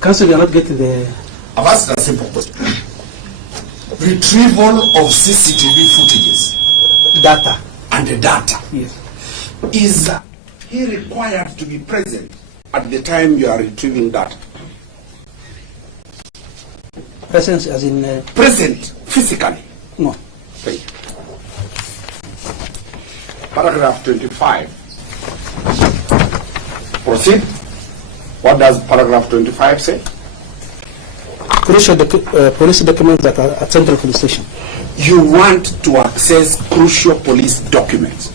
Council, you are not getting the... I've asked a simple question. Retrieval of CCTV footages. Data. And the data. Yes. Is he required to be present at the time you are retrieving data? Presence as in... Present, physically? No. Thank you. Paragraph 25. Proceed. What does paragraph 25 say? Crucial police documents that are at Central Police Station. You want to access crucial police documents?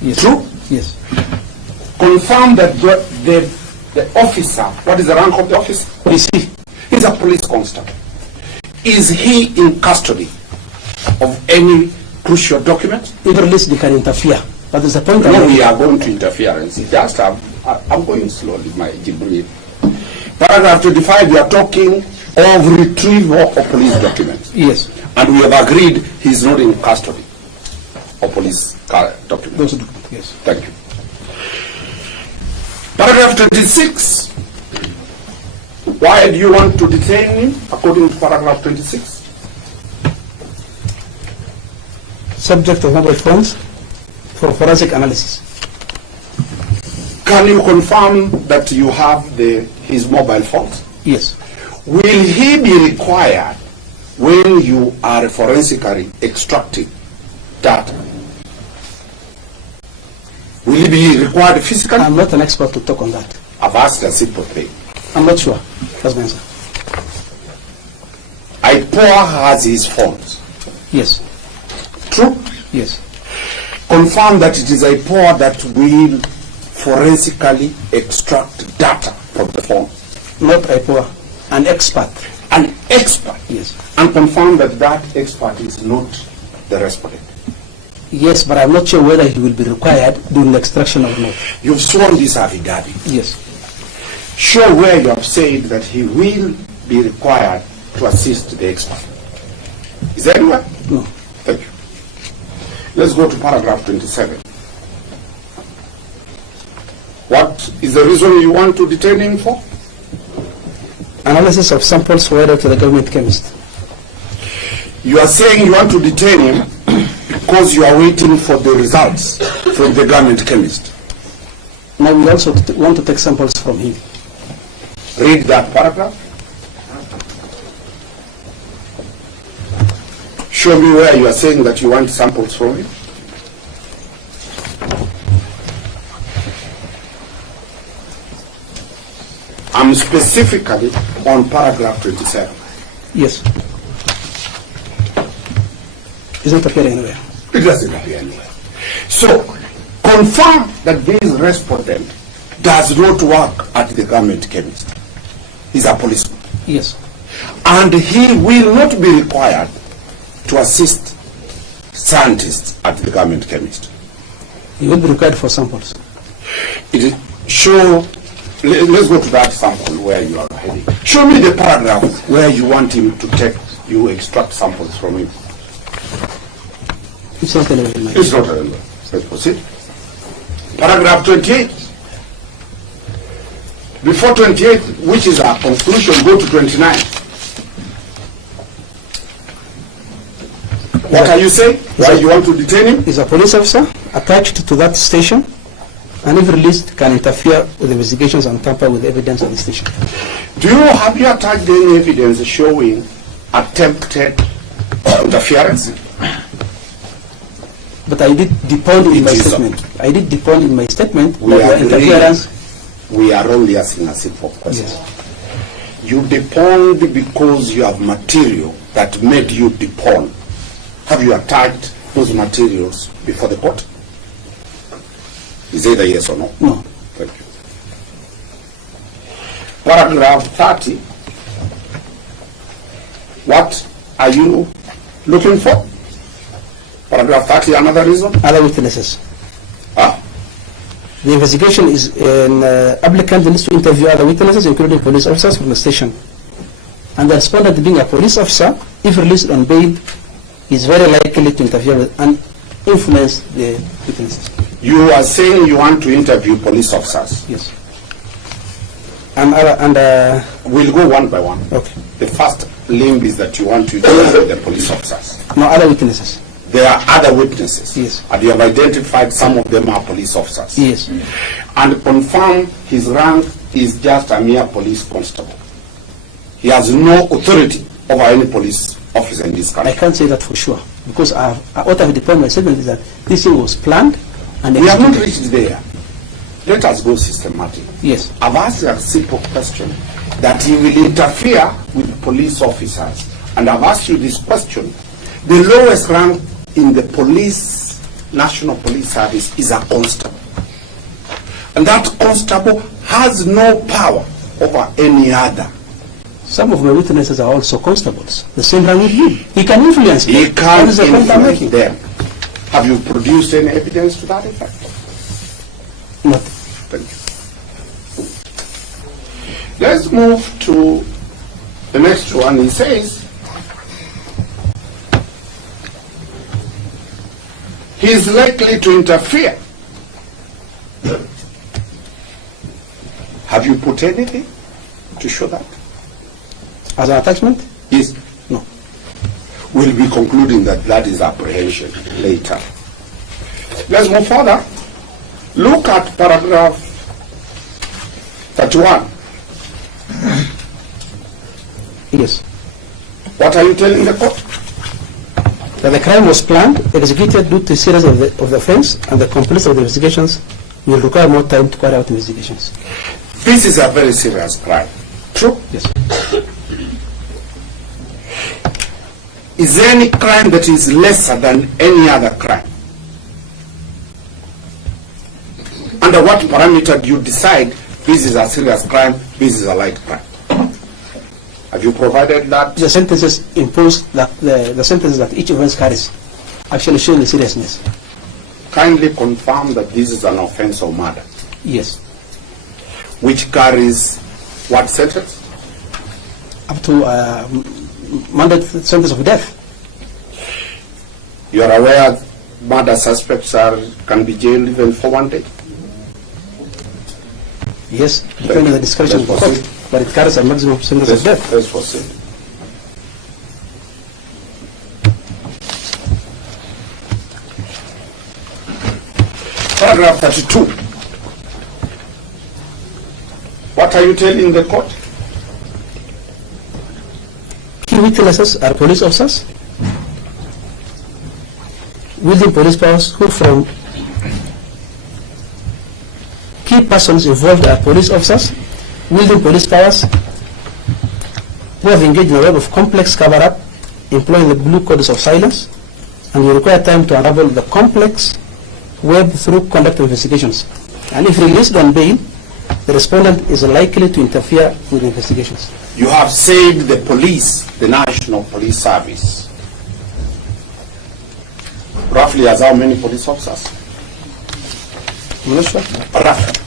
Yes. True? Yes. Confirm that the officer, what is the rank of the officer? Police. He's a police constable. Is he in custody of any crucial document? If released, they can interfere. But there's a point... No, we are going to interference. Just I'm going slowly, my Jibril. Paragraph 25, we are talking of retrieval of police documents. Yes. And we have agreed he's not in custody of police documents. Those documents, yes. Thank you. Paragraph 26. Why do you want to detain him according to paragraph 26? Subject of mobile phones for forensic analysis. Can you confirm that you have his mobile phones? Yes. Will he be required when you are forensically extracting data? Will he be required physically? I'm not an expert to talk on that. I've asked a simple thing. I'm not sure. That's my answer. IPOA has his phones. Yes. True? Yes. Confirm that it is IPOA that will forensically extract data from the phone. Not IPOA. An expert. An expert? Yes. And confirm that that expert is not the respondent. Yes, but I'm not sure whether he will be required during the extraction or not. You've sworn this affidavit. Yes. Show where you have said that he will be required to assist the expert. Is there anywhere? No. Thank you. Let's go to paragraph 27. What is the reason you want to detain him for? Analysis of samples forwarded to the government chemist. You are saying you want to detain him because you are waiting for the results from the government chemist. Now we also want to take samples from him. Read that paragraph. Show me where you are saying that you want samples from him. I'm specifically on paragraph 27. Yes. It doesn't appear anywhere. It doesn't appear anywhere. So, confirm that this respondent does not work at the government chemist. He's a policeman. Yes. And he will not be required to assist scientists at the government chemist. He will be required for samples. Let's go to that sample where you are heading. Show me the paragraph where you want him to extract samples from him. It's not anywhere. It's not anywhere. Let's proceed. Paragraph 28. Before 28, which is our conclusion, go to 29. What are you saying? Why you want to detain him? He's a police officer attached to that station, and if released, can interfere with investigations and tamper with evidence of the station. Have you attached any evidence showing attempted interference? But I did depound in my statement. I did depound in my statement that interference. We are only asking a simple question. Yes. You depawned because you have material that made you depawn. Have you attached those materials before the court? Is either yes or no? No. Thank you. Paragraph 30. What are you looking for? Paragraph 30, another reason? Other witnesses. Ah. The investigation is an applicant needs to interview other witnesses, including police officers from the station. And the respondent, being a police officer, if released on bail, is very likely to interfere with and influence the witnesses. You are saying you want to interview police officers? Yes. We'll go one by one. Okay. The first limb is that you want to deal with the police officers. No, other witnesses. There are other witnesses. Yes. And you have identified some of them are police officers. Yes. And confirm his rank is just a mere police constable. He has no authority over any police officer in this country. I can't say that for sure, because what I've deployed my statement is that this thing was planned and We have not executed. reached there. Let us go systematic. Yes. I've asked a simple question, that he will interfere with police officers. And I've asked you this question. The lowest rank in the police, National Police Service, is a constable. And that constable has no power over any other. Some of my witnesses are also constables. The same rank with him. He can influence them. He That can't is the point I'm influence making. them. Have you produced any evidence to that effect? Not. Thank you. Let's move to the next one. He says, he is likely to interfere. Have you put anything to show that? As an attachment? Yes. No. We'll be concluding that that is apprehension later. Let's move further. Look at paragraph 31. Yes. What are you telling the court? That the crime was planned, executed due to the seriousness of the offense, and the completeness of the investigations will require more time to carry out investigations. This is a very serious crime. True? Yes. Is there any crime that is lesser than any other crime? Under what parameter do you decide this is a serious crime, this is a light crime? Have you provided that? The sentences imposed, that the sentences that each offense carries actually show the seriousness. Kindly confirm that this is an offense of murder, Yes. which carries what sentence? Up to mandate sentence of death. You are aware murder suspects can be jailed even for 1 day? Yes, depending on the discretion of the court, but it carries a maximum sentence of death. Let's proceed. Paragraph 32. What are you telling the court? Key witnesses are police officers wielding police powers who from key persons involved are police officers wielding police powers who have engaged in a web of complex cover-up employing the blue codes of silence and will require time to unravel the complex web through conduct of investigations. And if released on bail, the respondent is likely to interfere with the investigations. You have said the police, the National Police Service, roughly has how many police officers? I'm not sure. Roughly.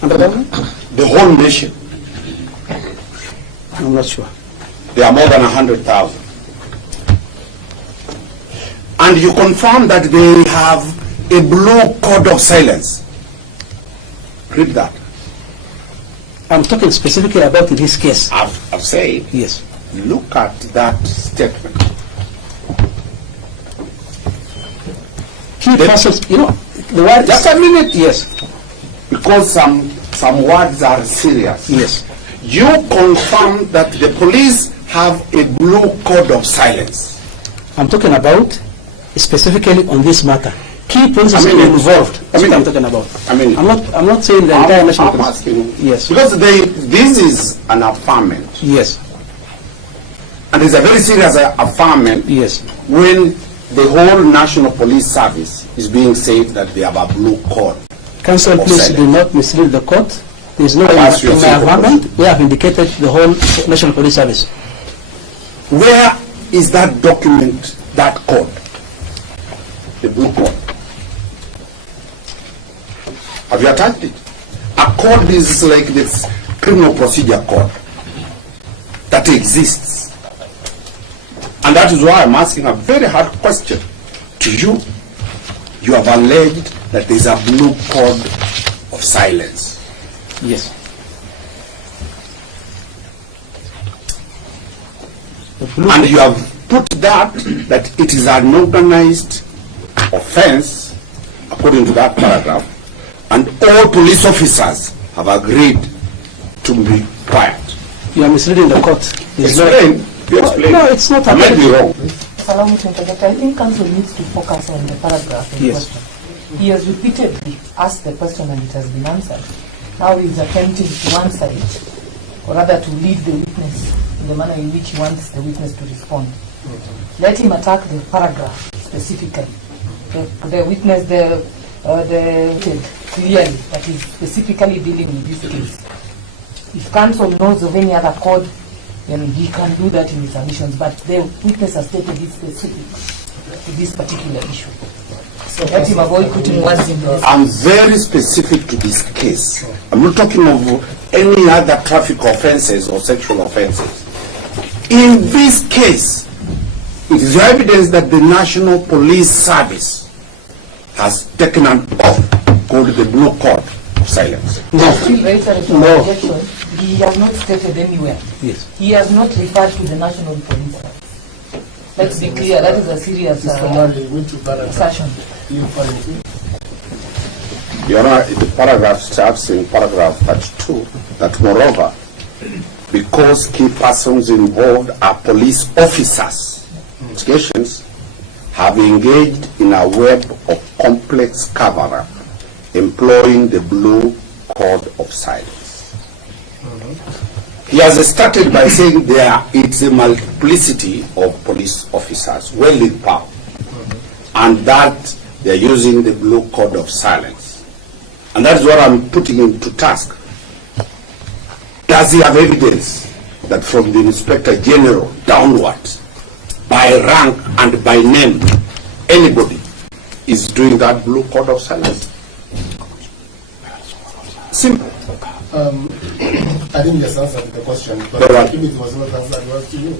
100,000? The whole nation. I'm not sure. There are more than 100,000. And you confirm that they have a blue code of silence. Read that. I'm talking specifically about this case. I've said, Yes. look at that statement. Key persons, you know, the word. Just a minute. Yes. Because some words are serious. Yes. You confirm that the police have a blue code of silence. I'm talking about specifically on this matter. Key police I mean, involved. That's what I'm it. talking about. I mean, I'm not saying the entire national I'm police. asking. Yes. Because this is an affirmation. Yes. And it's a very serious affirmation Yes. when the whole National Police Service is being said that they have a blue code. Counsel, of please silence. do not mislead the court. There is no way Ask your in my simple amendment we have indicated the whole National Police Service. Where is that document, that code? The blue code. Have you attached it? A code is like this criminal procedure code that exists. And that is why I'm asking a very hard question to you. You have alleged that there is a blue code of silence. Yes. And you have put that it is an organized offense according to that paragraph, and all police officers have agreed to be quiet. You are misleading the court. Explain. You explain. No, it's not. I might be wrong. Allow me to interject. I think counsel needs to focus on the paragraph in Yes. question. He has repeatedly asked the question and it has been answered. Now he is attempting to answer it, or rather to lead the witness in the manner in which he wants the witness to respond. Let him attack the paragraph specifically. The witness, clearly that is specifically dealing with this case. If counsel knows of any other code, then he can do that in his submissions, but the witness has stated this specific to this particular issue. So let him avoid putting words in the... I'm very specific to this case. I'm not talking of any other traffic offenses or sexual offenses. In this case, it is evidence that the National Police Service has taken an oath called the Blue Code of Silence. No. Still reiterating No. objection. He has not stated anywhere. Yes. He has not referred to the National Police Service. Let's be clear, that is a serious assertion. Your Honor, the paragraph starts in paragraph 32 that moreover, because key persons involved are police officers, investigations have engaged in a web of complex cover-up employing the Blue Code of Silence. He has started by saying it's a multiplicity of police officers, well-lit power, and that they're using the Blue Code of Silence. And that's what I'm putting him to task. Does he have evidence that from the Inspector General downwards, by rank and by name, anybody is doing that Blue Code of Silence? Simple. I didn't just answer the question, but Right. if it was not answered, it was to you.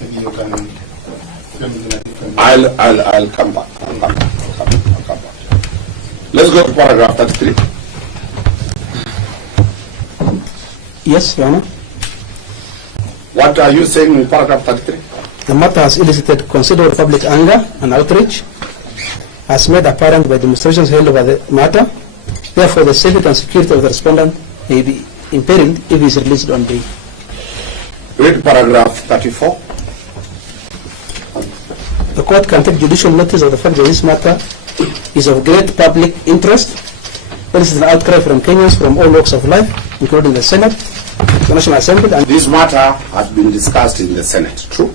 Maybe you can frame it in a different way. I'll come back. I'll come back. Let's go to paragraph 33. Yes, Your Honor. What are you saying in paragraph 33? The matter has elicited considerable public anger and outrage, as made apparent by demonstrations held over the matter. Therefore, the safety and security of the respondent may be imperiled if he is released on bail. Read paragraph 34. The court can take judicial notice of the fact that this matter is of great public interest. There is an outcry from Kenyans from all walks of life, including the Senate, the National Assembly, and This matter has been discussed in the Senate, true?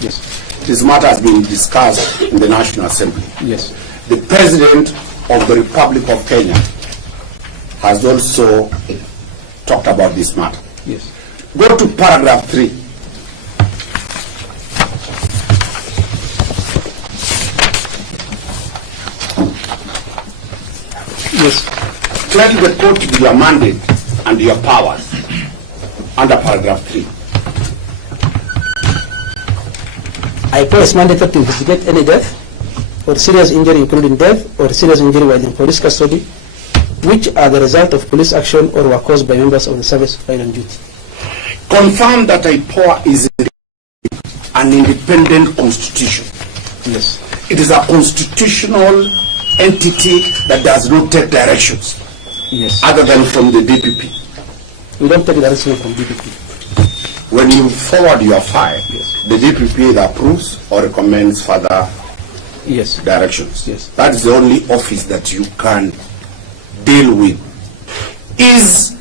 yes, This matter has been discussed in the National Assembly. yes, The President of the Republic of Kenya has also talked about this matter. yes. Go to paragraph 3. Yes. Tell the court your mandate and your powers under paragraph 3. I is mandated to investigate any death or serious injury, including death or serious injury while in police custody, which are the result of police action or were caused by members of the service while on duty. Confirm that IPOA is an independent constitution. Yes. It is a constitutional entity that does not take directions Yes. other than from the DPP. We don't take direction from DPP. When you forward your file, the DPP either approves or recommends further Yes. directions. Yes. That is the only office that you can deal with. Is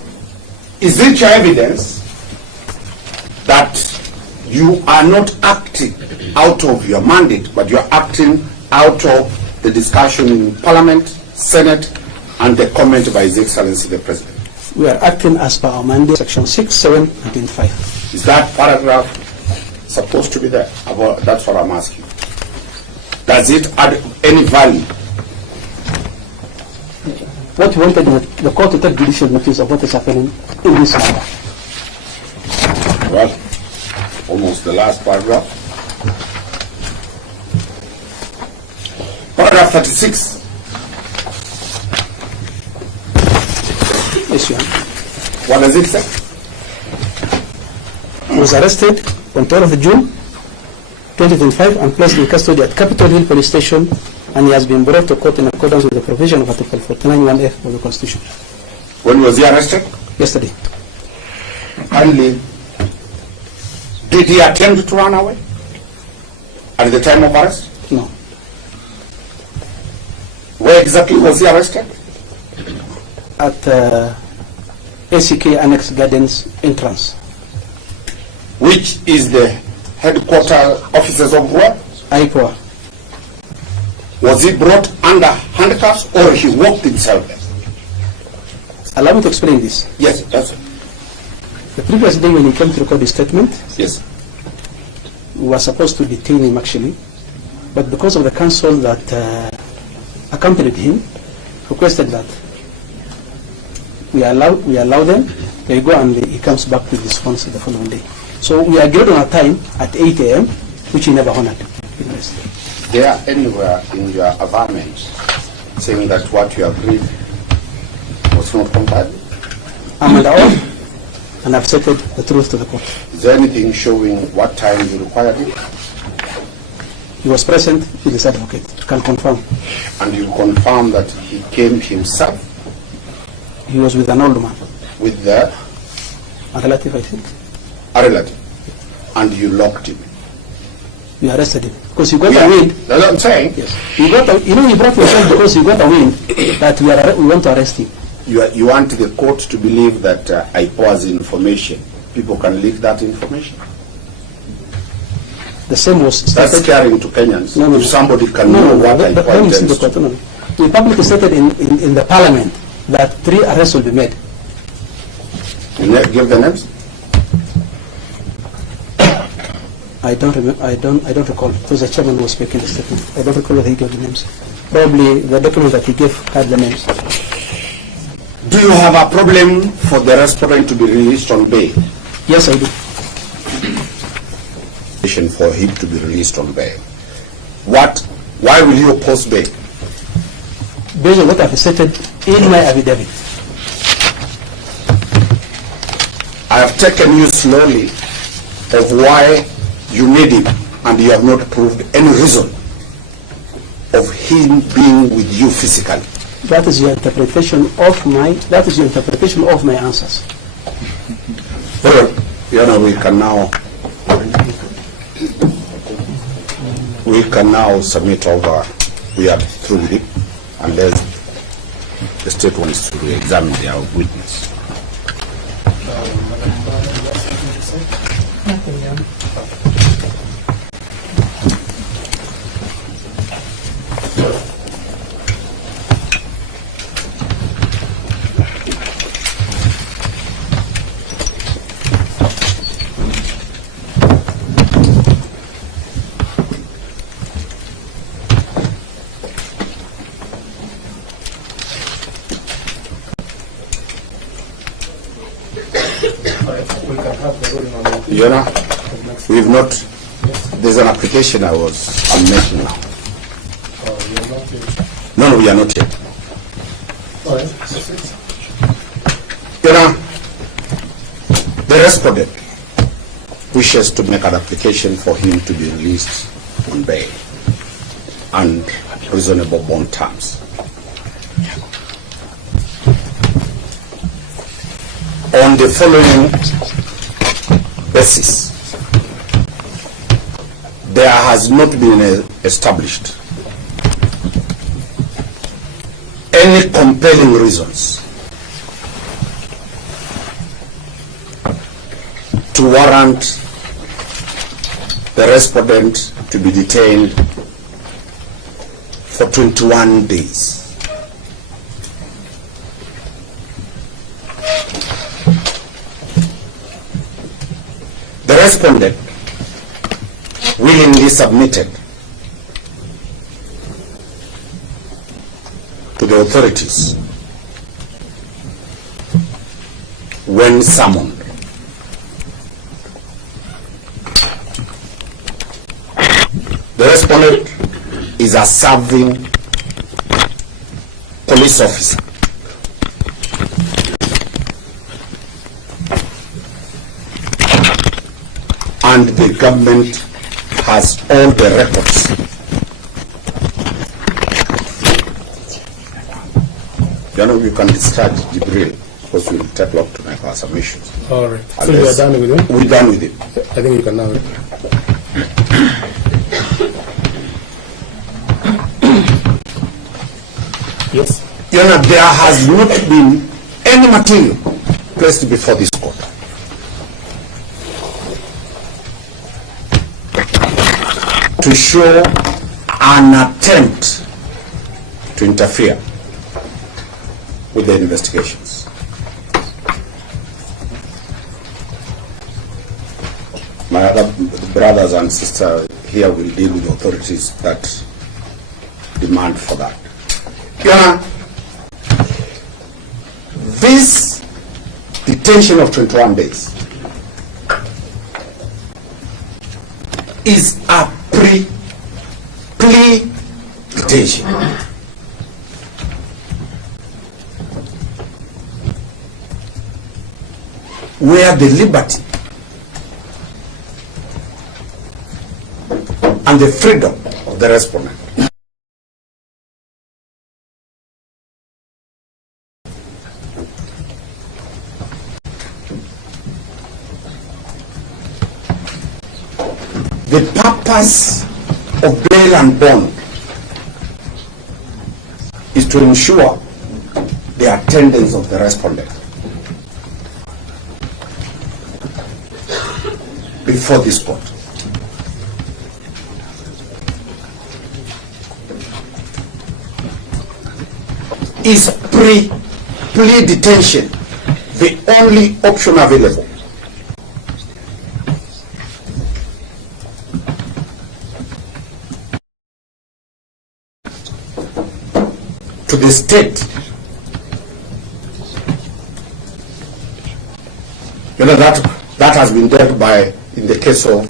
it evidence that you are not acting out of your mandate, but you are acting out of the discussion in Parliament, Senate, and the comment by His Excellency the President? We are acting as per our mandate, section 6, 7, and 25. Is that paragraph supposed to be there? That's what I'm asking. Does it add any value? What we wanted the court to take judicial notice of what is happening in this matter. Well, almost the last paragraph. Paragraph 36. Yes, Your Honor. What does it say? He was arrested on 12th of June 2025 and placed in custody at Capitol Hill Police Station, and he has been brought to court in accordance with the provision of Article 49(1)(f) of the Constitution. When was he arrested? Yesterday. Finally, did he attempt to run away at the time of arrest? No. Where exactly was he arrested? At ACK Annex Gardens entrance. Which is the headquarters offices of where? IPOA. Was he brought under handcuffs or he walked himself there? Allow me to explain this. Yes, that's it. The previous day when he came to record his statement, Yes. we were supposed to detain him actually, but because of the counsel that accompanied him, requested that we allow them, they go and he comes back to this response the following day. So we agreed on a time at 8 a.m., which he never honored. There anywhere in your averment saying that what you agreed was not complied? I'm under oath, and I've stated the truth to the court. Is there anything showing what time you required it? He was present with his advocate, can confirm. And you confirm that he came himself He was with an old man, with the a relative I think. a relative, and you locked him? We arrested him because he got Yeah, a wind. that's what I'm saying. Yes. He got a, he brought himself because he got a wind that we want to arrest him. You want the court to believe that IPOA's information, people can leak that information? The same was That's stated. scaring to Kenyans. No, no, If somebody can no, know no, what let IPOA me see the intends to court. No, no. We publicly stated in the parliament that 3 arrests will be made. give the names? I don't remember. I don't recall. It was the chairman who was making the statement. I don't recall whether he gave the names. Probably the document that he gave had the names. Do you have a problem for the respondent to be released on bail? Yes, I do. For him to be released on bail. Why will you oppose bail? Based on what I've stated in my affidavit. I have taken you slowly of why you need him, and you have not proved any reason of him being with you physically. That is your interpretation of my. That is your interpretation of my answers. Well, we can now submit over. We are through with it, unless the state wants to examine their witness. You know, we've not, there's an application I'm making now. No, we are not yet. You know, the respondent wishes to make an application for him to be released on bail and reasonable bond terms. On the following basis, there has not been established any compelling reasons to warrant the respondent to be detained for 21 days. The respondent willingly submitted to the authorities when summoned. The respondent is a serving police officer. and the government has all the records. You can discharge Jibril, because we will take long to make our submissions. All right. So you are done with him? We're done with it. I think you can now. Yes. There has not been any material placed before this court to show an attempt to interfere with the investigations. My other brothers and sisters here will deal with authorities that demand for that. This detention of 21 days is a plea detention. Where the liberty and the freedom of the respondent the purpose of bail and bond is to ensure the attendance of the respondent before this court. Is plea detention the only option available? To the state? That has been dealt by, in the case of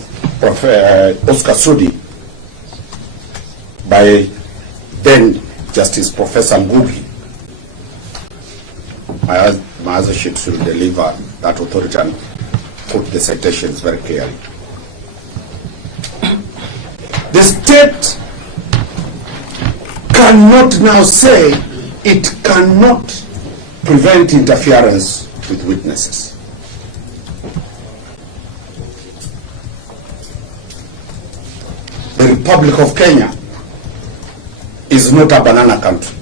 Oscar Sudi, by then Justice Professor Ngugi. My associate should deliver that authority and put the citations very clearly. The state cannot now say it cannot prevent interference with witnesses. The Republic of Kenya is not a banana country.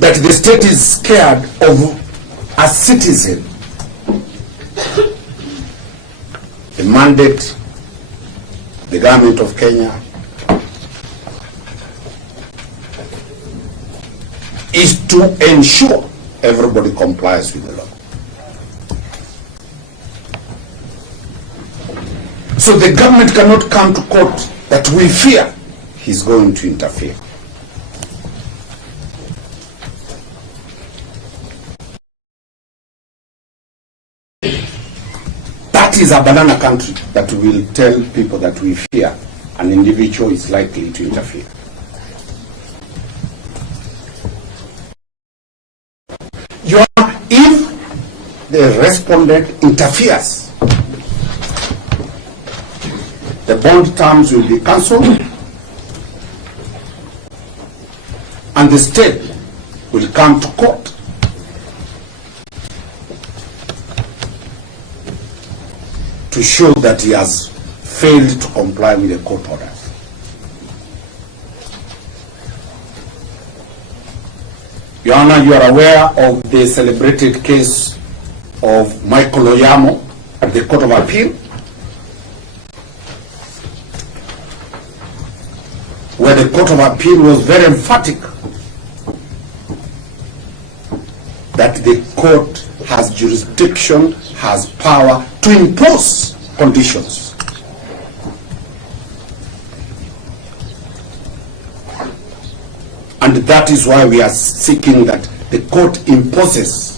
That the state is scared of a citizen. The mandate, the government of Kenya is to ensure everybody complies with the law. So the government cannot come to court that we fear he's going to interfere. That is a banana country that will tell people that we fear an individual is likely to interfere. If the respondent interferes, the bond terms will be cancelled and the state will come to court to show that he has failed to comply with the court orders. Your Honor, you are aware of the celebrated case of Michael Oyamo at the Court of Appeal, where the Court of Appeal was very emphatic that the court has jurisdiction, has power to impose conditions. And that is why we are seeking that the court imposes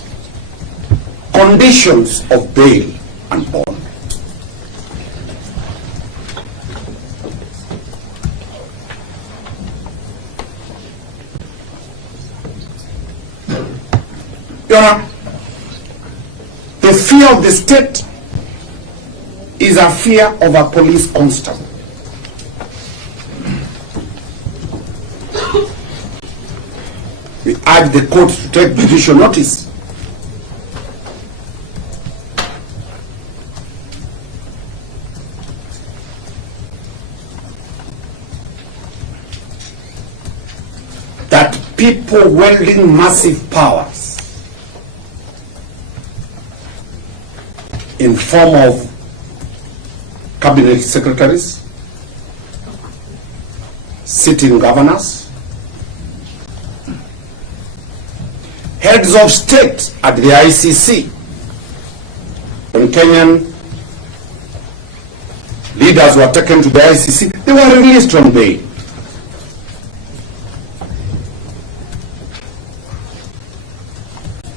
conditions of bail and bond. Your Honor, the fear of the state is a fear of a police constable. We urge the court to take judicial notice that people wielding massive powers in form of cabinet secretaries, sitting governors, heads of state at the ICC, when Kenyan leaders were taken to the ICC, they were released on bail.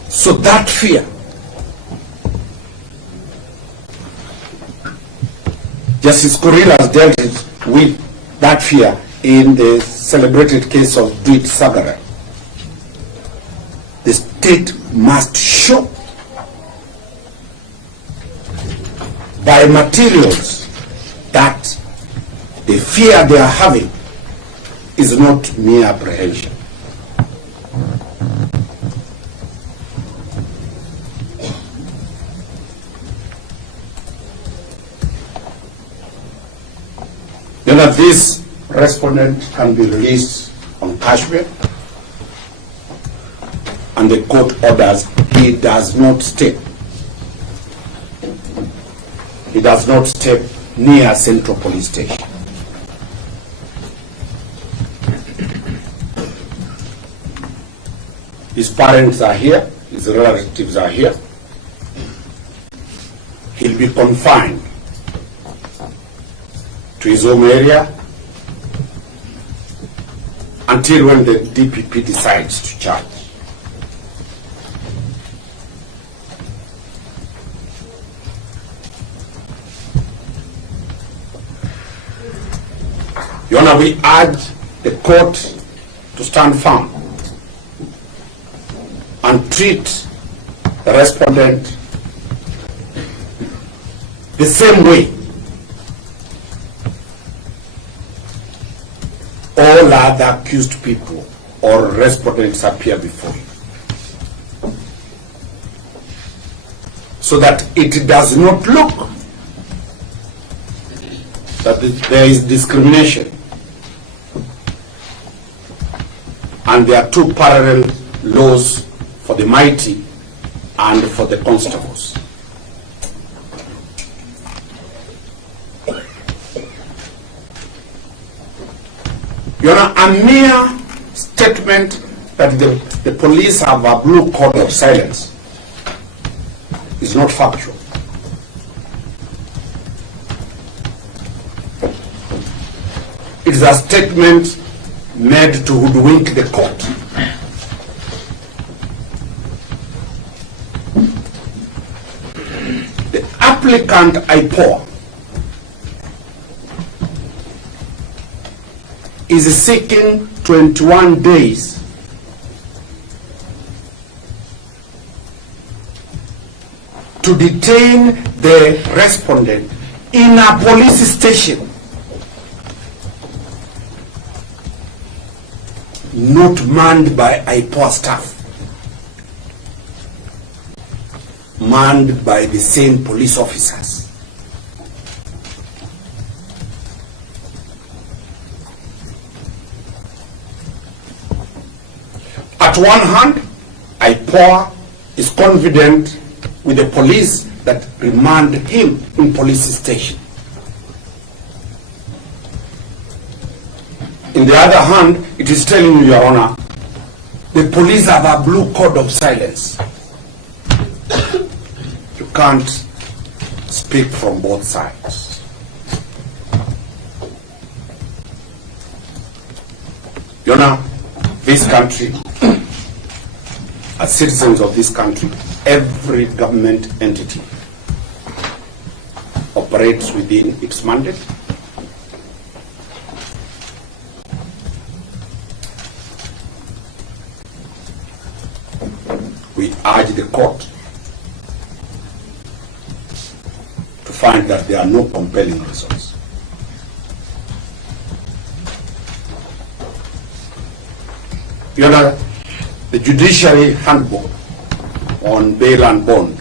So that fear, Justice Kurila has dealt with that fear in the celebrated case of Dwight Sagara. The state must show by materials that the fear they are having is not mere apprehension. Then that this respondent can be released on cash bail, and the court orders he does not step near Central Police Station. His parents are here, his relatives are here. He'll be confined to his home area until when the DPP decides to charge. Your Honor, we urge the court to stand firm and treat the respondent the same way all other accused people or respondents appear before you, so that it does not look that there is discrimination and there are two parallel laws for the mighty and for the constables. Your Honor, a mere statement that the police have a blue code of silence is not factual. It is a statement made to hoodwink the court. The applicant IPOA is seeking 21 days to detain the respondent in a police station, not manned by IPOA staff, manned by the same police officers. At one hand, IPOA is confident with the police that remand him in police station. In the other hand, it is telling you, Your Honor, the police have a blue code of silence. You can't speak from both sides. Your Honor, this country, as citizens of this country, every government entity operates within its mandate. we urge the court to find that there are no compelling reasons. Your Honor, the Judiciary Handbook on Bail and Bond,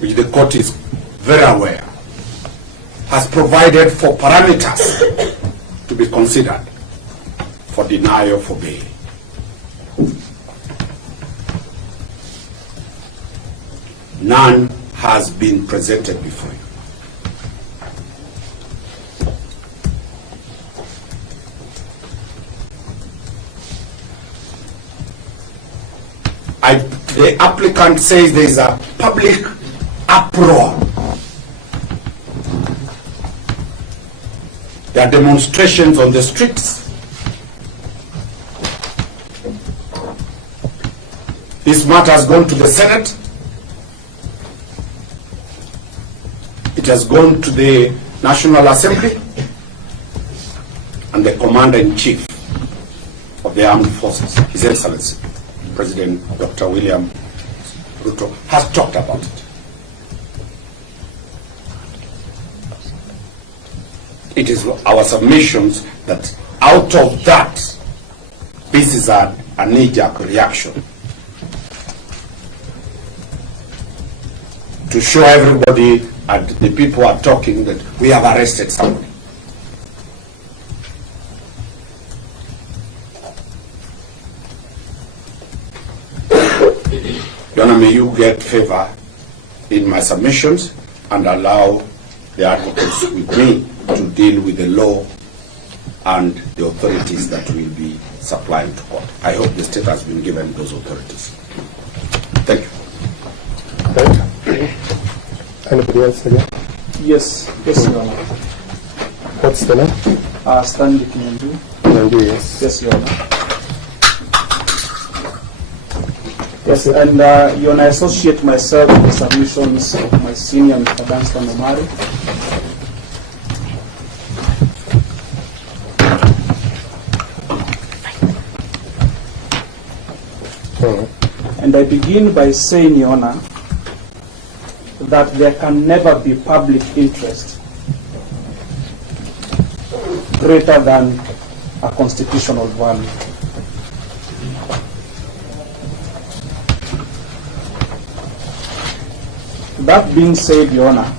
which the court is very aware, has provided for parameters to be considered for denial for bail. None has been presented before you. The applicant says there is a public uproar. There are demonstrations on the streets. This matter has gone to the Senate. It has gone to the National Assembly, and the Commander-in-Chief of the Armed Forces, His Excellency, President Dr. William Ruto, has talked about it. It is our submissions that out of that, this is a knee-jerk reaction to show everybody and the people are talking that we have arrested somebody. Your Honor, may you get favor in my submissions and allow the advocates with me to deal with the law and the authorities that will be supplying to court. I hope the state has been given those authorities. Thank you. Okay. Anybody else again? Yes, Your Honor. What's the name? Stanley Kinyandu. Kinyandu, yes. Yes, Your Honor. Yes, and Your Honor, I associate myself with the submissions of my senior, Mr. Danstan Omari. And I begin by saying, Your Honor, that there can never be public interest greater than a constitutional value. That being said, Your Honor,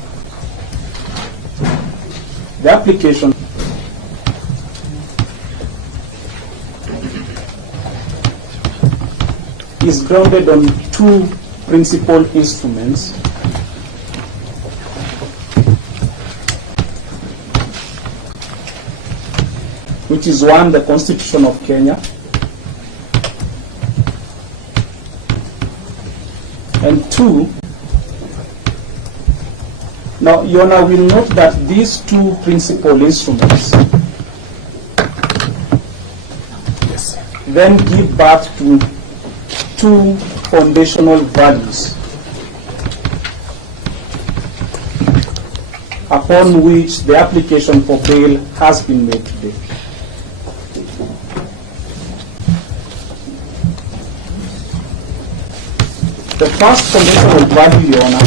the application is grounded on two principal instruments which is one, the Constitution of Kenya, and two, now Your Honor will note that these two principal instruments then give birth to two foundational values upon which the application for bail has been made today. The first foundational value, Your Honor,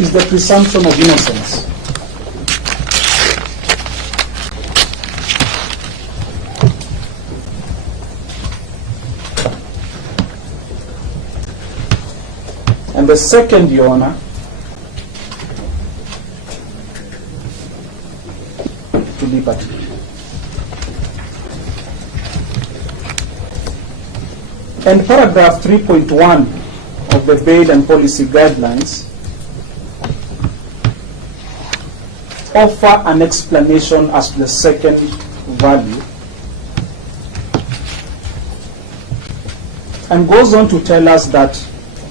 is the presumption of innocence. And the second, Your Honor, to liberty. And paragraph 3.1 of the Bail and Policy Guidelines offer an explanation as to the second value and goes on to tell us that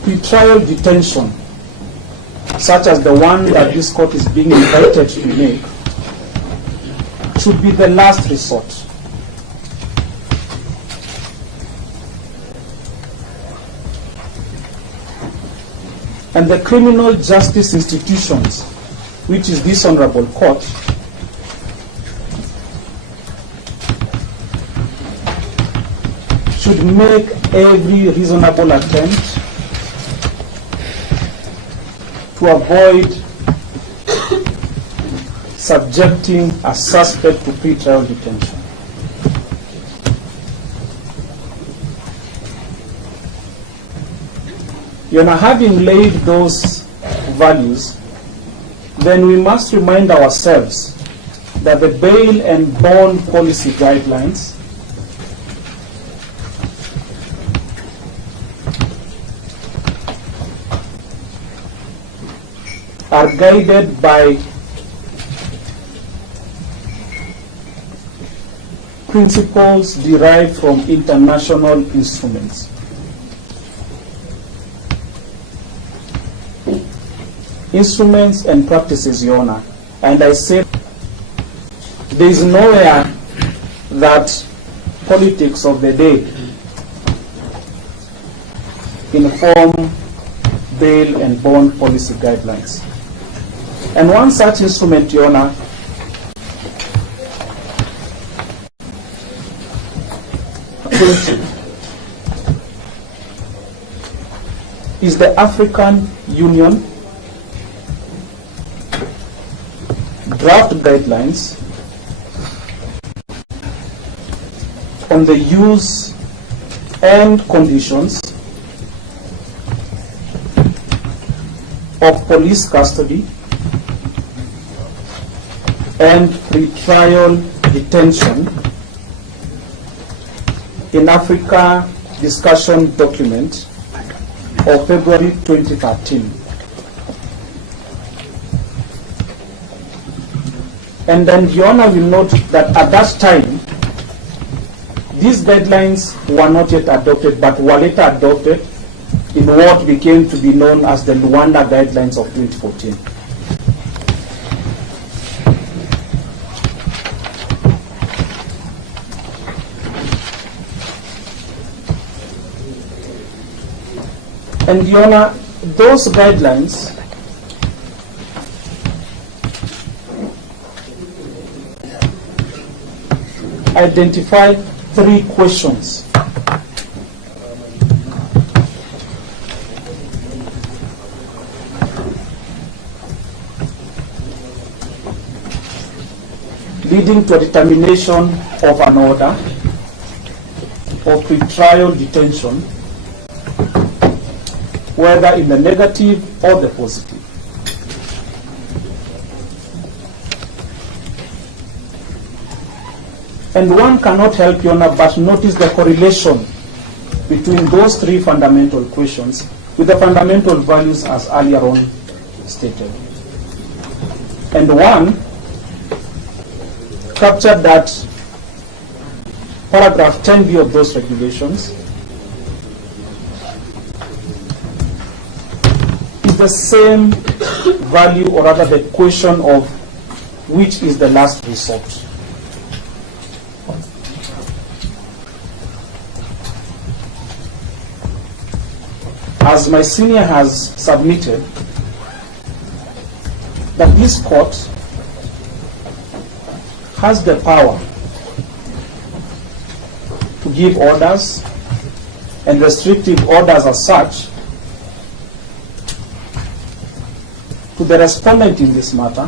pretrial detention, such as the one that this court is being invited to make, should be the last resort. And the criminal justice institutions, which is this honorable court, should make every reasonable attempt to avoid subjecting a suspect to pretrial detention. Having laid those values, then we must remind ourselves that the bail and bond policy guidelines are guided by principles derived from international instruments. Instruments and practices, Your Honor. And I say there is nowhere that politics of the day inform bail and bond policy guidelines. And one such instrument, Your Honor, is the African Union draft guidelines on the use and conditions of police custody and pretrial detention in Africa discussion document of February 2013. And then Your Honor will note that at that time, these guidelines were not yet adopted, but were later adopted in what became to be known as the Luanda Guidelines of 2014. And Your Honor, those guidelines identify 3 questions. Leading to a determination of an order of pretrial detention, whether in the negative or the positive. And one cannot help, Your Honor, but notice the correlation between those 3 fundamental questions with the fundamental values as earlier on stated. And one captured that paragraph 10B of those regulations is the same value, or rather the question of which is the last resort. As my senior has submitted, that this court has the power to give orders and restrictive orders as such to the respondent in this matter,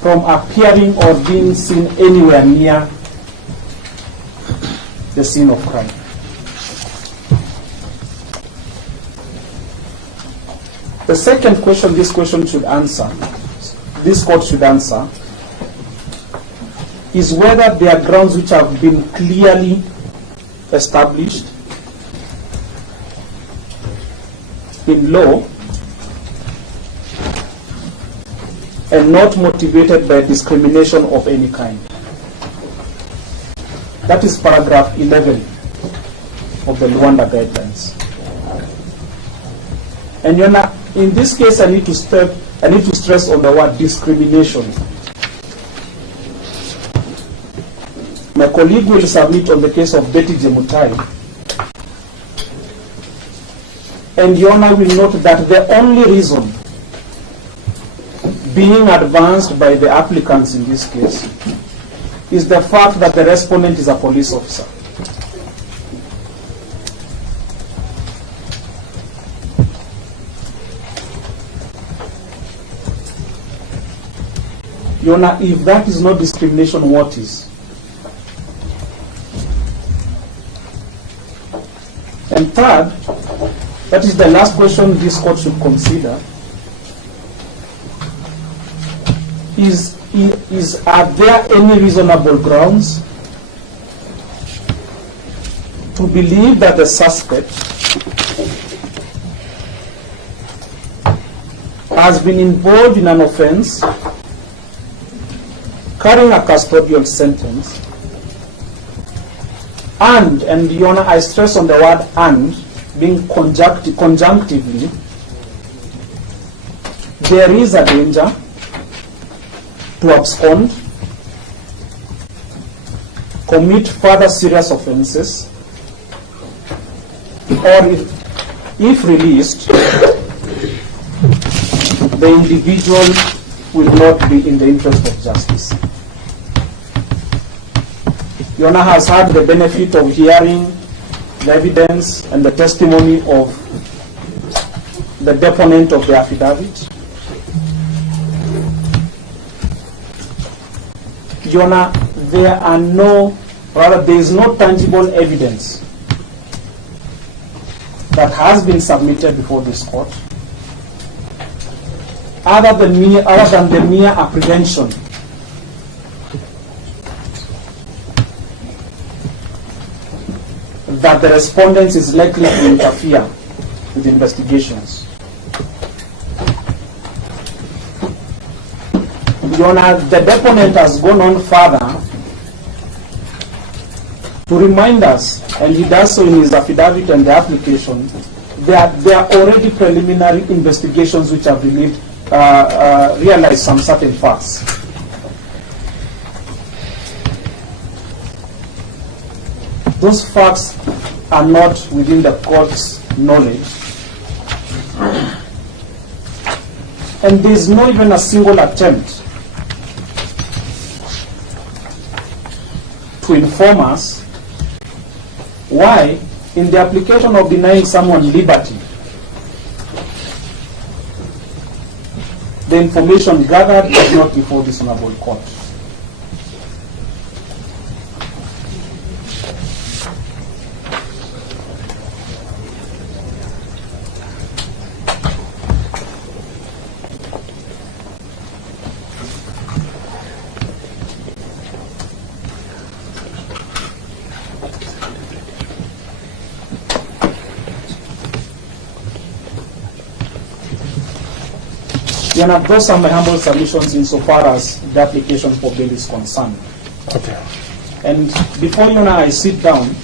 from appearing or being seen anywhere near the scene of crime. The second question this court should answer, is whether there are grounds which have been clearly established in law and not motivated by discrimination of any kind. That is paragraph 11 of the Luanda Guidelines. And Your Honor, in this case, I need to stress on the word discrimination. My colleague will submit on the case of Betty Jemutai. And Your Honor will note that the only reason being advanced by the applicants in this case is the fact that the respondent is a police officer. Your Honor, if that is not discrimination, what is? And third, that is the last question this court should consider, are there any reasonable grounds to believe that the suspect has been involved in an offense carrying a custodial sentence, and Your Honor, I stress on the word and, being conjunctively, there is a danger to abscond, commit further serious offenses, or if released, the individual will not be in the interest of justice. Your Honor has had the benefit of hearing the evidence and the testimony of the deponent of the affidavit. Your Honor, there is no tangible evidence that has been submitted before this court other than the mere apprehension that the respondent is likely to interfere with investigations. Your Honor, the deponent has gone on further to remind us, and he does so in his affidavit and the application, that there are already preliminary investigations which have realized some certain facts. Those facts are not within the court's knowledge. And there is not even a single attempt to inform us why, in the application of denying someone liberty, the information gathered is not before this honorable court. Your Honor, those are my humble submissions insofar as the application for bail is concerned. Okay. And before Your Honor, I sit down,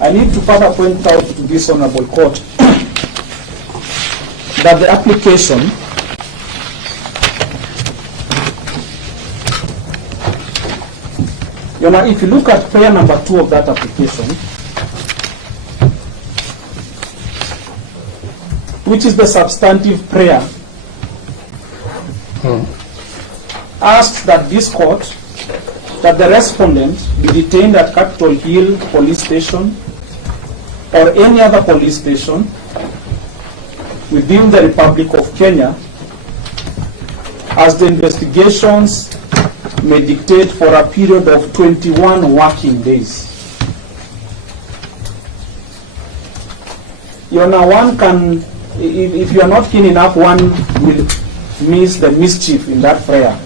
I need to further point out to this honorable court that the application Your Honor, if you look at prayer number 2 of that application, which is the substantive prayer, asks that this court, that the respondent be detained at Capitol Hill Police Station or any other police station within the Republic of Kenya as the investigations may dictate for a period of 21 working days. Your Honor, one can, if you are not keen enough, one will miss the mischief in that prayer.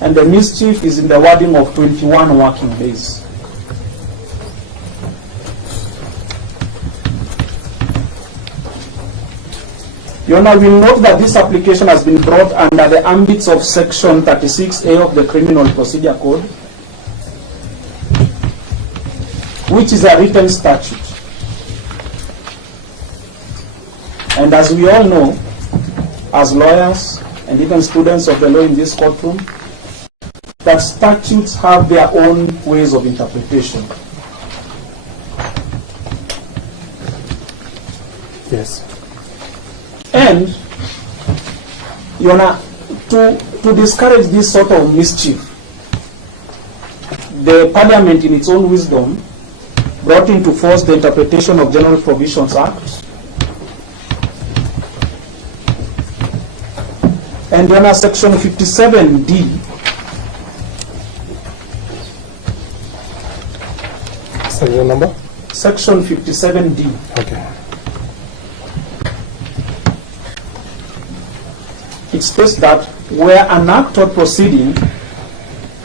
And the mischief is in the wording of 21 working days. Your Honor, we note that this application has been brought under the ambits of Section 36A of the Criminal Procedure Code, which is a written statute. And as we all know, as lawyers and even students of the law in this courtroom, that statutes have their own ways of interpretation. Yes. And Your Honor, to discourage this sort of mischief, the Parliament, in its own wisdom, brought into force the Interpretation of General Provisions Act. And Your Honor, Section 57D Section number? Section 57D. Okay. It states that where an act or proceeding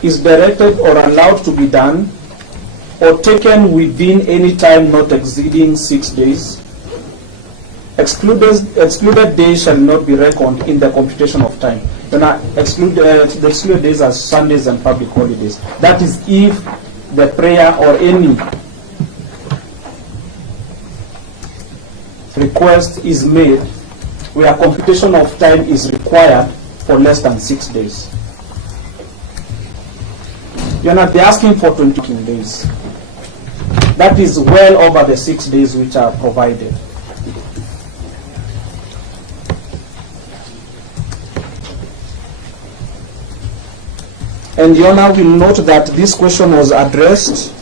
is directed or allowed to be done or taken within any time not exceeding 6 days, excluded days shall not be reckoned in the computation of time. Then the excluded days are Sundays and public holidays. That is if the prayer or any request is made where computation of time is required for less than 6 days. You're not asking for 20 days. That is well over the 6 days which are provided. And Your Honor will note that this question was addressed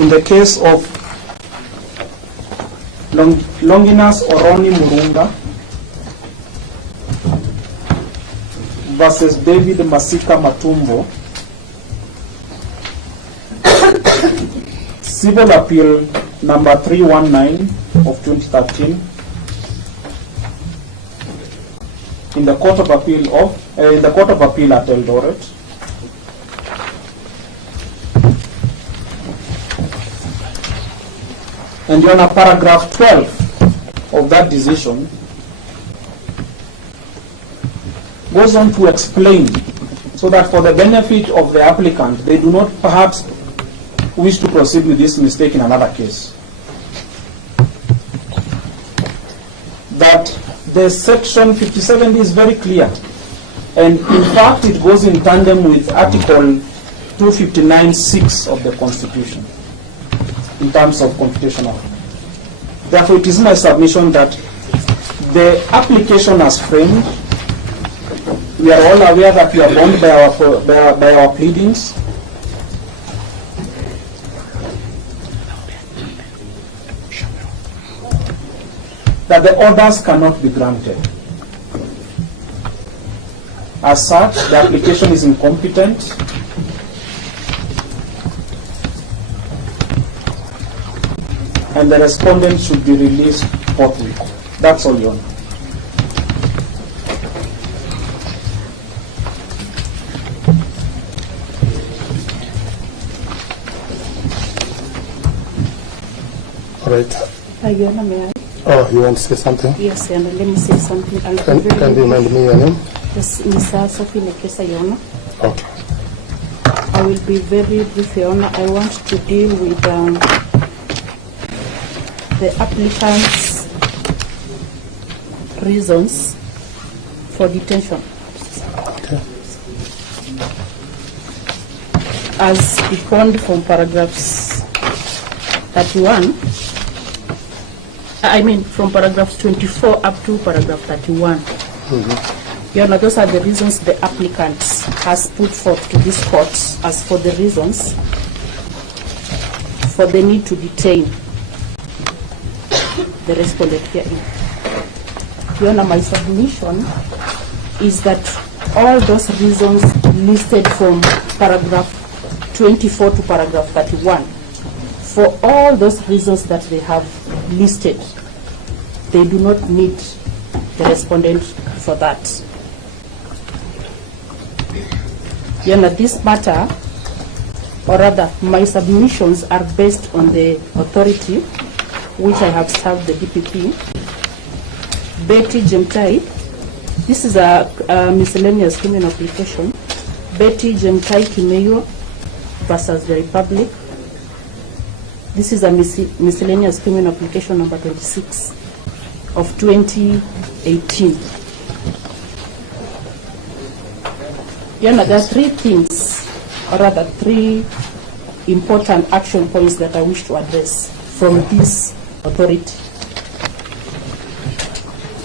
in the case of Longinus Oroni Murunga versus David Masika Matumbo, Civil Appeal number 319 of 2013, in the Court of Appeal at Eldoret. And Your Honor, paragraph 12 of that decision goes on to explain, so that for the benefit of the applicant, they do not perhaps wish to proceed with this mistake in another case, that the section 57 is very clear, and in fact it goes in tandem with Article 259(6) of the Constitution in terms of computation of. Therefore, it is my submission that the application as framed, we are all aware that we are bound by our pleadings. That the orders cannot be granted. As such, the application is incompetent. And the respondent should be released forthwith. That's all, Your Honor. All right. Your Honor, may I? Oh, you want to say something? Yes, and let me say something. Can you remind me your name? Yes, Mr. Sophie Nekesa, Your Honor. Okay. I will be very brief, Your Honor. I want to deal with the applicant's reasons for detention. Okay. As defined from paragraphs 31, from paragraphs 24 up to paragraph 31. Your Honor, those are the reasons the applicant has put forth to this court as for the reasons for the need to detain the respondent herein. Your Honor, my submission is that all those reasons listed from paragraph 24 to paragraph 31, for all those reasons that they have listed, they do not need the respondent for that. Your Honor, this matter, or rather my submissions, are based on the authority which I have served the DPP, Betty Jemtai. This is a miscellaneous criminal application. Betty Jemtai Kimeyo versus the Republic. This is a miscellaneous criminal application number 26 of 2018. Your Honor, there are three things, or rather three important action points that I wish to address from this authority.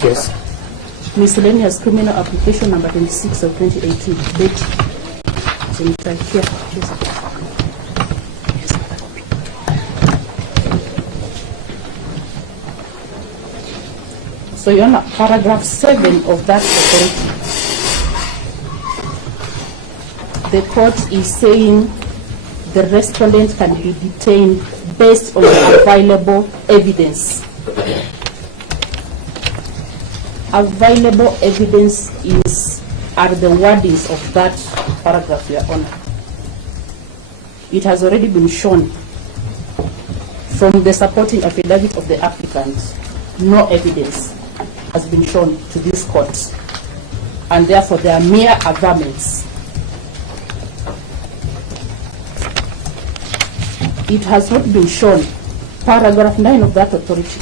Yes. Miscellaneous criminal application number 26 of 2018. Date. Senator here. Yes. So you're on paragraph 7 of that authority. The court is saying the respondent can be detained based on the available evidence. Available evidence are the wordings of that paragraph, Your Honor. It has already been shown from the supporting affidavit of the applicant. No evidence has been shown to this court, and therefore they are mere averments. It has not been shown, paragraph 9 of that authority,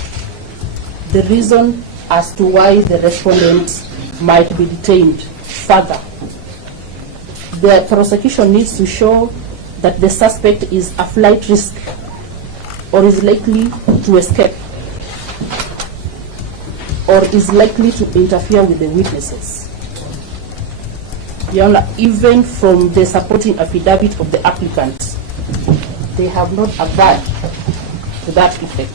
the reason as to why the respondent might be detained further. The prosecution needs to show that the suspect is a flight risk or is likely to escape or is likely to interfere with the witnesses. Your Honor, even from the supporting affidavit of the applicant, they have not averred to that effect.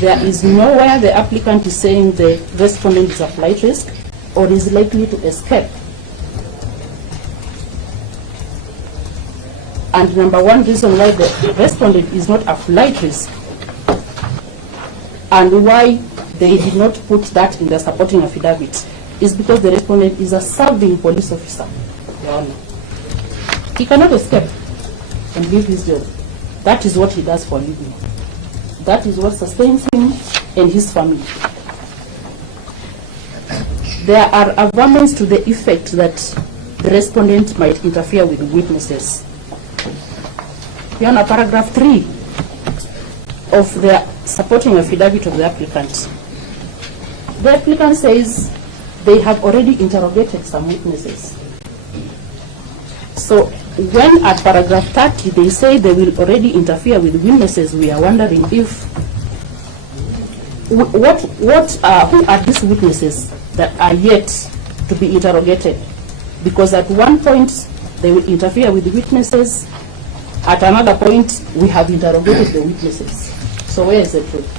There is nowhere the applicant is saying the respondent is a flight risk or is likely to escape. And number one reason why the respondent is not a flight risk and why they did not put that in the supporting affidavit is because the respondent is a serving police officer. Your Honor. He cannot escape and leave his job. That is what he does for a living. That is what sustains him and his family. There are averments to the effect that the respondent might interfere with witnesses. Your Honor, paragraph 3 of the supporting affidavit of the applicant. The applicant says they have already interrogated some witnesses. So when at paragraph 30 they say they will already interfere with witnesses, we are wondering if who are these witnesses that are yet to be interrogated? Because at one point they will interfere with the witnesses, at another point we have interrogated the witnesses. So where is the truth?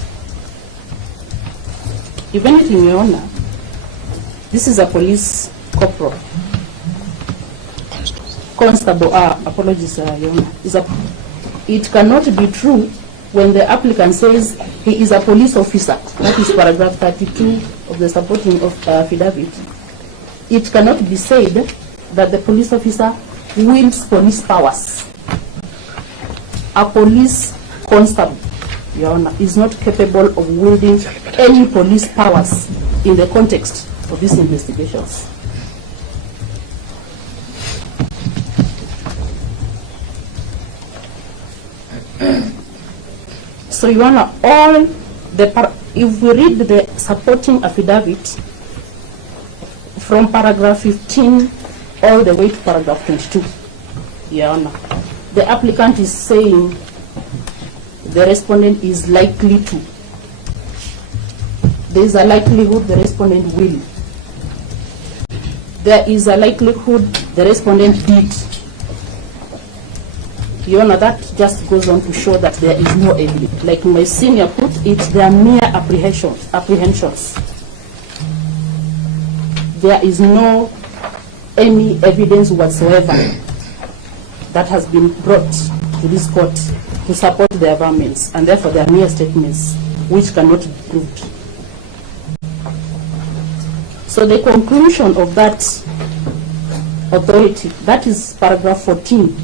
If anything, Your Honor, this is a police corporal. Constable, apologies, Your Honor. It cannot be true when the applicant says he is a police officer. That is paragraph 32 of the supporting affidavit. It cannot be said that the police officer wields police powers. A police constable, Your Honor, is not capable of wielding any police powers in the context of these investigations. So, Your Honor, if we read the supporting affidavit from paragraph 15 all the way to paragraph 22, Your Honor, the applicant is saying the respondent is likely to. There is a likelihood the respondent will. There is a likelihood the respondent did. Your Honor, that just goes on to show that there is no evidence. Like my senior put it, they are mere apprehensions. There is no any evidence whatsoever that has been brought to this court to support the averments, and therefore they are mere statements which cannot be proved. So the conclusion of that authority, that is paragraph 14,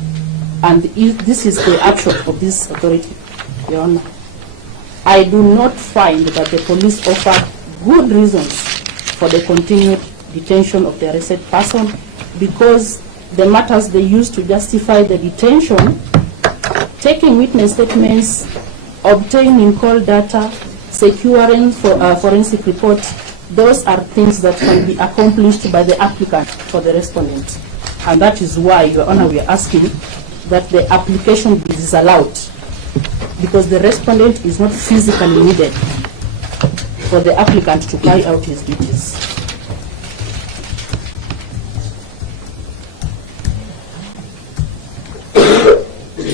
and this is the action of this authority, Your Honor. I do not find that the police offer good reasons for the continued detention of the arrested person, because the matters they use to justify the detention, taking witness statements, obtaining call data, securing forensic reports, those are things that can be accomplished by the applicant for the respondent. And that is why, Your Honor, we are asking that the application be disallowed, because the respondent is not physically needed for the applicant to carry out his duties.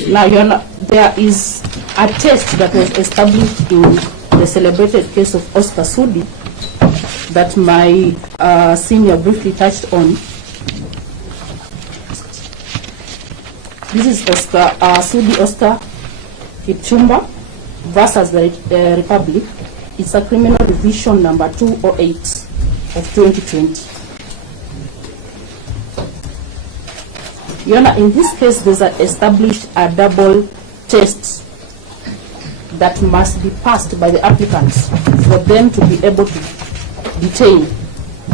Now, there is a test that was established in the celebrated case of Oscar Sudi that my senior briefly touched on. This is Sudi Oscar Kipchumba versus the Republic. It's a criminal revision number 208 of 2020. Your Honor, in this case, there's established a double test that must be passed by the applicants for them to be able to detain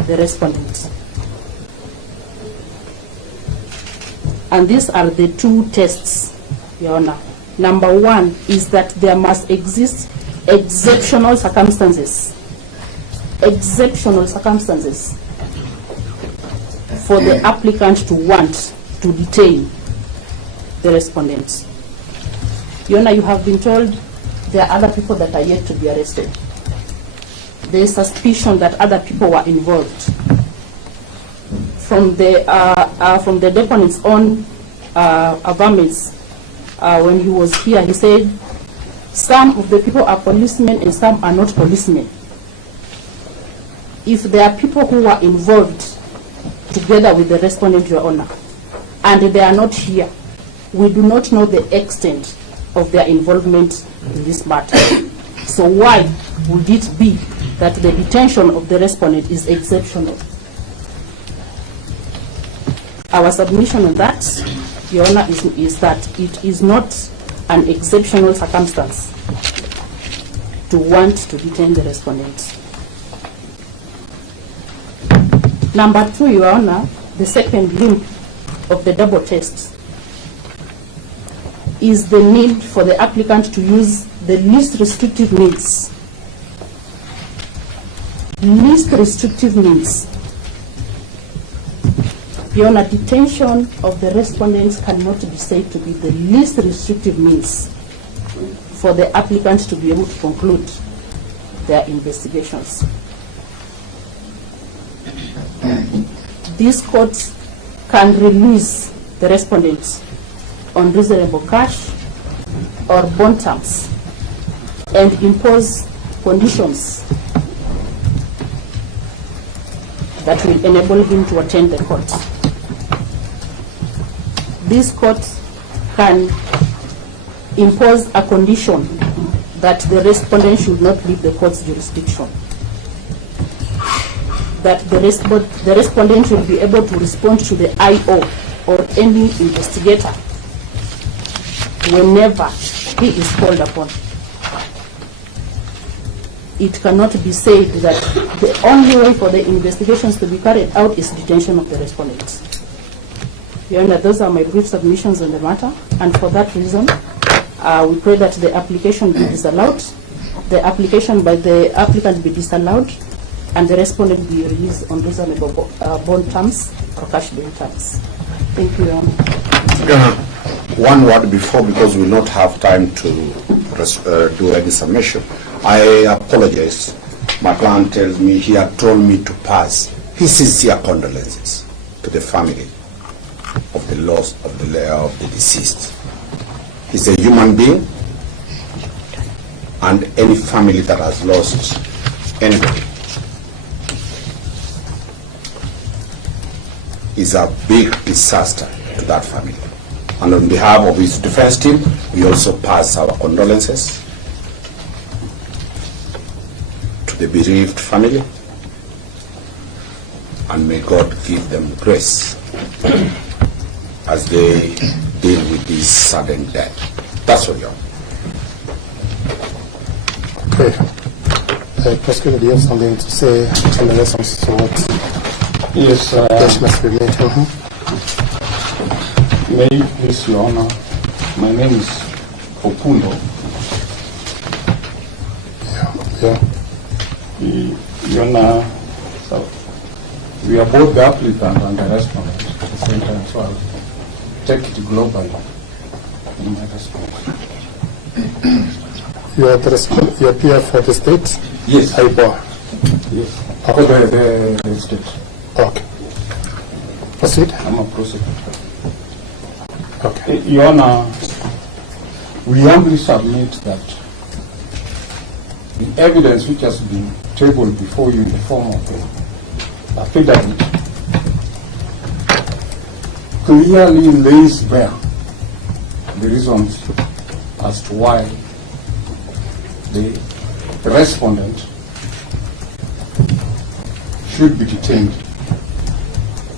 the respondents. And these are the two tests, Your Honor. Number one is that there must exist exceptional circumstances. Exceptional circumstances for the applicant to want to detain the respondents. Your Honor, you have been told there are other people that are yet to be arrested. There is suspicion that other people were involved. From the deponent's own avowals, when he was here, he said some of the people are policemen and some are not policemen. If there are people who are involved together with the respondent, Your Honor, and they are not here, we do not know the extent of their involvement in this matter. So why would it be that the detention of the respondent is exceptional? Our submission on that, Your Honor, is that it is not an exceptional circumstance to want to detain the respondent. Number two, Your Honor, the second link of the double test is the need for the applicant to use the least restrictive means. Least restrictive means. Your Honor, detention of the respondents cannot be said to be the least restrictive means for the applicant to be able to conclude their investigations. These courts can release the respondents on reasonable cash or bond terms and impose conditions that will enable him to attend the court. This court can impose a condition that the respondent should not leave the court's jurisdiction, that the respondent will be able to respond to the IO or any investigator whenever he is called upon. It cannot be said that the only way for the investigations to be carried out is detention of the respondents. Your Honor, those are my brief submissions on the matter, and for that reason, we pray that the application be disallowed, the application by the applicant be disallowed, and the respondent be released on reasonable bond terms or cash bail terms. Thank you, Your Honor. One word before, because we will not have time to do any submission. I apologize. My client tells me he had told me to pass his sincere condolences to the family of the loss of the deceased. He's a human being, and any family that has lost anybody is a big disaster to that family. And on behalf of his defense team, we also pass our condolences to the bereaved family, and may God give them grace as they deal with this sudden death. That's all, Your Okay. Prosecutor, do you have something to say in response to what Yes, must be made? May you please, Your Honor, my name is Okundo. Your Honor, so we are both the applicant and the respondent at the same time, so I'll take it globally in my response. You are the you appear for the state. Yes. Aipoa. Yes. Okay. For the state. Okay. Proceed. I'm a prosecutor. Okay. Your Honor, we humbly submit that the evidence which has been tabled before you in the form of the affidavit clearly lays bare the reasons as to why the respondent should be detained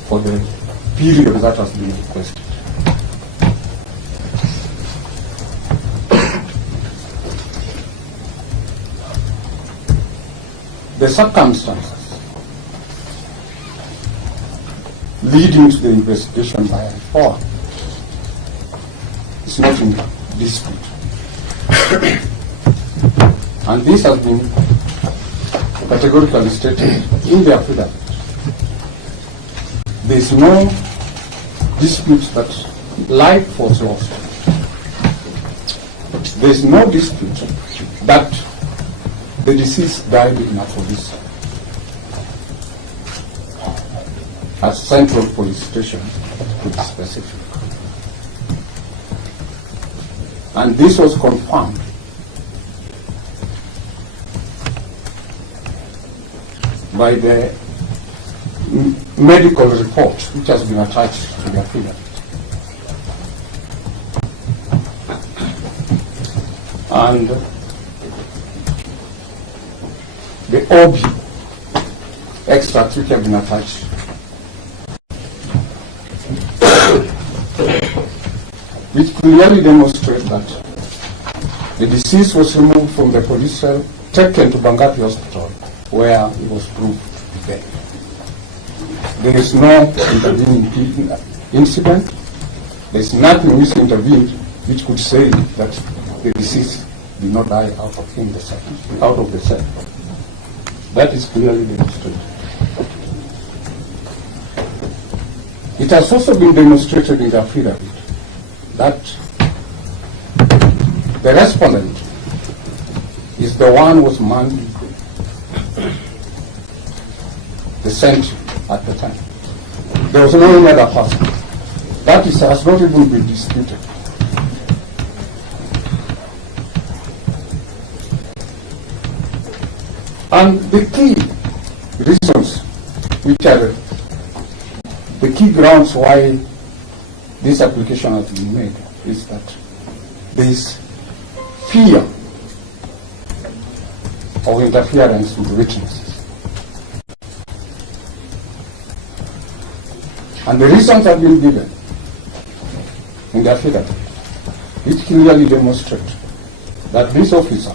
for the period that has been requested. The circumstances leading to the investigation by FOA is not in dispute. And this has been categorically stated in the affidavit. There is no dispute that life was lost. There is no dispute that the deceased died in Aphrodisia at Central Police Station, to be specific. And this was confirmed by the medical report which has been attached to the affidavit. And the OB extracts which have been attached. Which clearly demonstrate that the deceased was removed from the police cell, taken to Bangati Hospital, where he was proved dead. There is no intervening incident. There is nothing which intervened which could say that the deceased did not die out of the cell. That is clearly demonstrated. It has also been demonstrated in the affidavit that the respondent is the one who was manning the sentry at the time. There was no other person. That has not even been disputed. And the key reasons, which are the key grounds why this application has been made, is that there is fear of interference with witnesses. And the reasons have been given in the affidavit, which clearly demonstrate that this officer,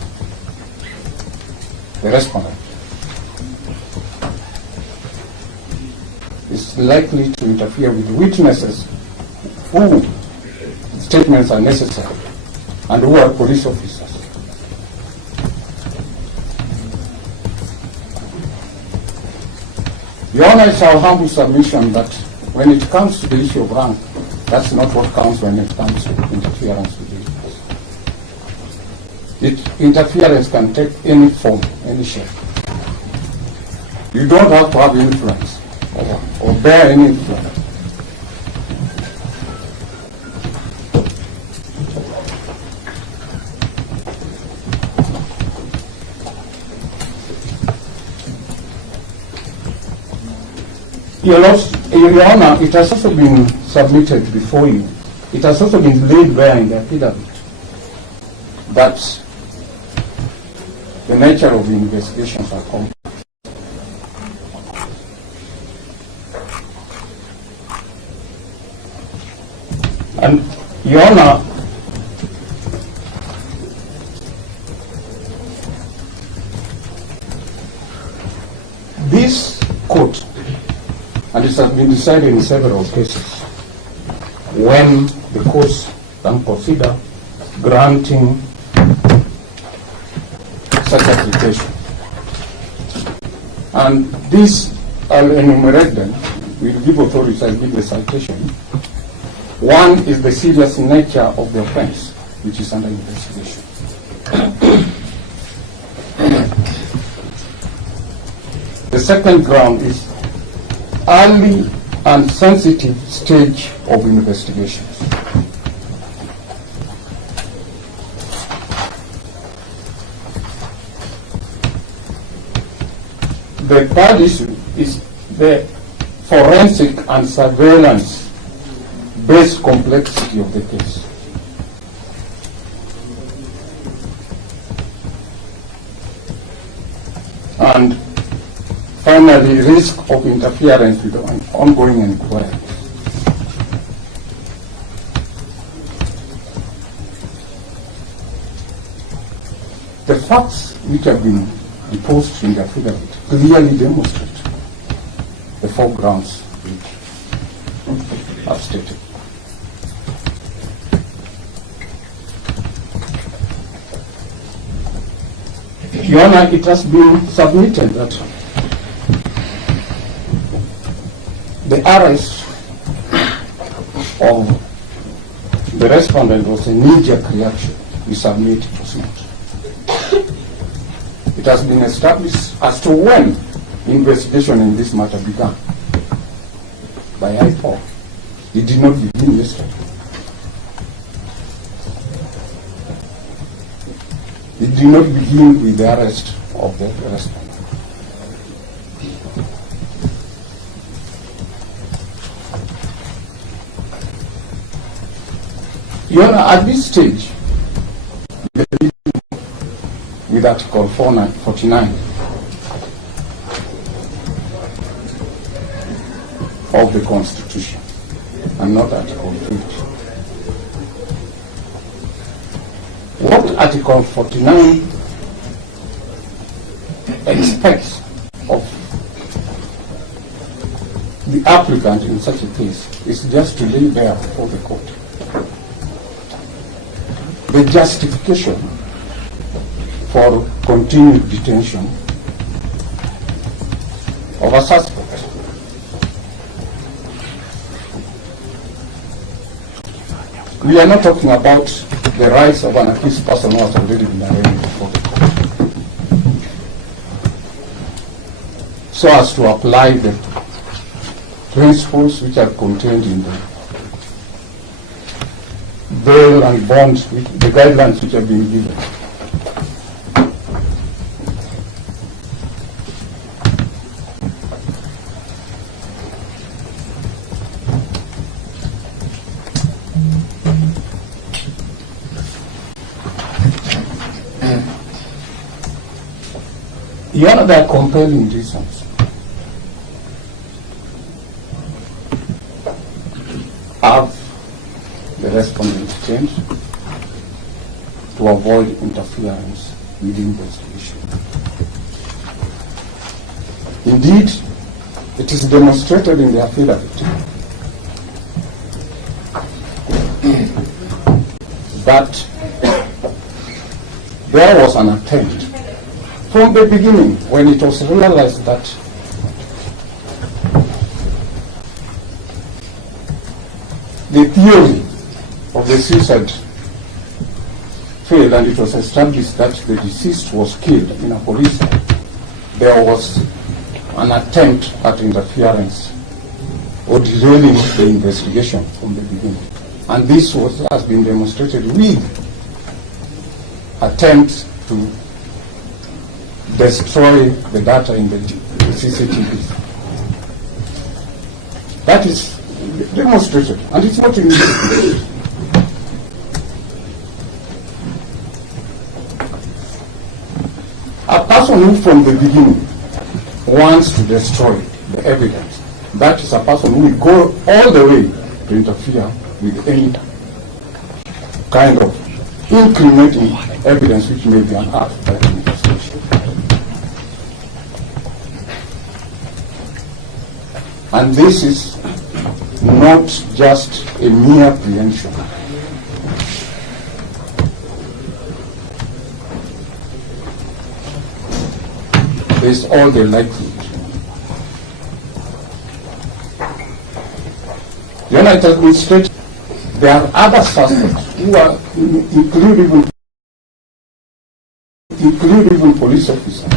the respondent, is likely to interfere with witnesses whose statements are necessary and who are police officers. Your Honor, it's our humble submission that when it comes to the issue of rank, that's not what counts when it comes to interference with witnesses. Interference can take any form, any shape. You don't have to have influence or bear any influence. Your Honor, it has also been submitted before you. It has also been laid bare in the affidavit that the nature of the investigations are complex. And, Your Honor, this court, and it has been decided in several cases, when the courts can consider granting such application. And this, I'll enumerate them. We'll give authorities, I'll give the citation. One is the serious nature of the offense, which is under investigation. The second ground is early and sensitive stage of investigations. The third issue is the forensic and surveillance-based complexity of the case. And finally, risk of interference with ongoing inquiry. The facts which have been imposed in the affidavit clearly demonstrate the four grounds which I've stated. Your Honor, it has been submitted that the arrest of the respondent was a knee-jerk reaction. We submit it was not. It has been established as to when investigation in this matter began by IPOL. It did not begin yesterday. It did not begin with the arrest of the respondent. Your Honor, at this stage, with Article 49 of the Constitution, and not Article 50. What Article 49 expects of the applicant in such a case is just to lay bare before the court the justification for continued detention of a suspect. We are not talking about the rights of an accused person who has already been arraigned before the court, so as to apply the principles which are contained in the bail and bonds, the guidelines which have been given. Your Honor, there are compelling reasons have the respondent changed to avoid interference with the investigation. Indeed, it is demonstrated in the affidavit that there was an attempt from the beginning, when it was realized that the theory of the suicide failed and it was established that the deceased was killed in a police cell, there was an attempt at interference or derailing the investigation from the beginning. And this has been demonstrated with attempts to destroy the data in the CCTV. That is demonstrated, and it's not immediate. A person who from the beginning wants to destroy the evidence, that is a person who will go all the way to interfere with any kind of incriminating evidence which may be unearthed by the investigation. And this is not just a mere preemption. There's all the likelihood. Then it has been stated there are other suspects who are include even police officers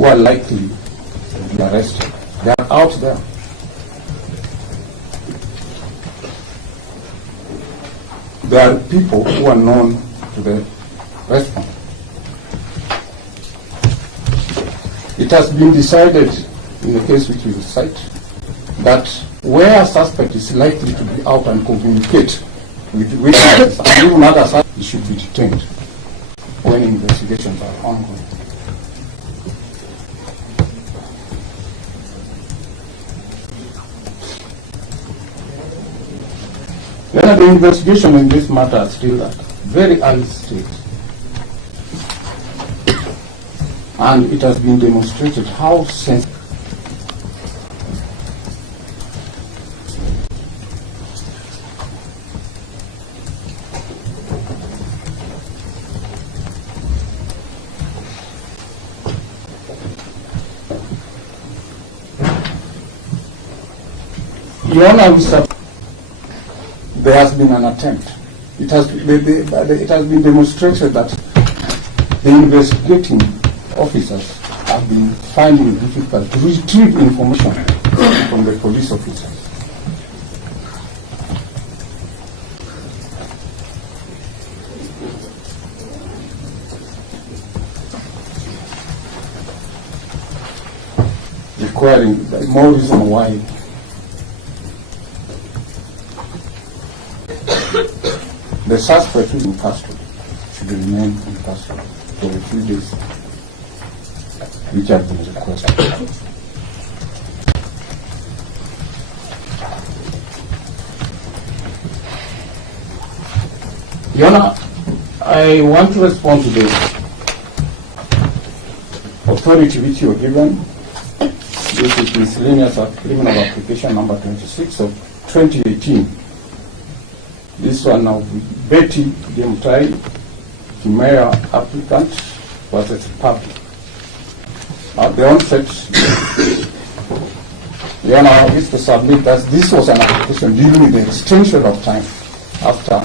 who are likely to be arrested. They are out there. There are people who are known to the response. It has been decided in the case which we cite that where a suspect is likely to be out and communicate with witnesses and even other suspects, he should be detained when investigations are ongoing. Then the investigation in this matter is still at very early stage. And it has been demonstrated how sensitive Your Honor, there has been an attempt. It has been demonstrated that the investigating officers have been finding it difficult to retrieve information from the police officers. Requiring more reason why the suspect who is in custody should remain in custody for a few days, which have been requested. Your Honor, I want to respond to the authority which you were given. This is miscellaneous criminal application number 26 of 2018. This one now, Betty Demtai, female applicant, versus public. At the onset, the Honor, I wish to submit that this was an application dealing with the extension of time after.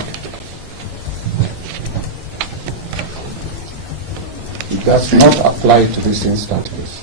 It does not apply to this instant case.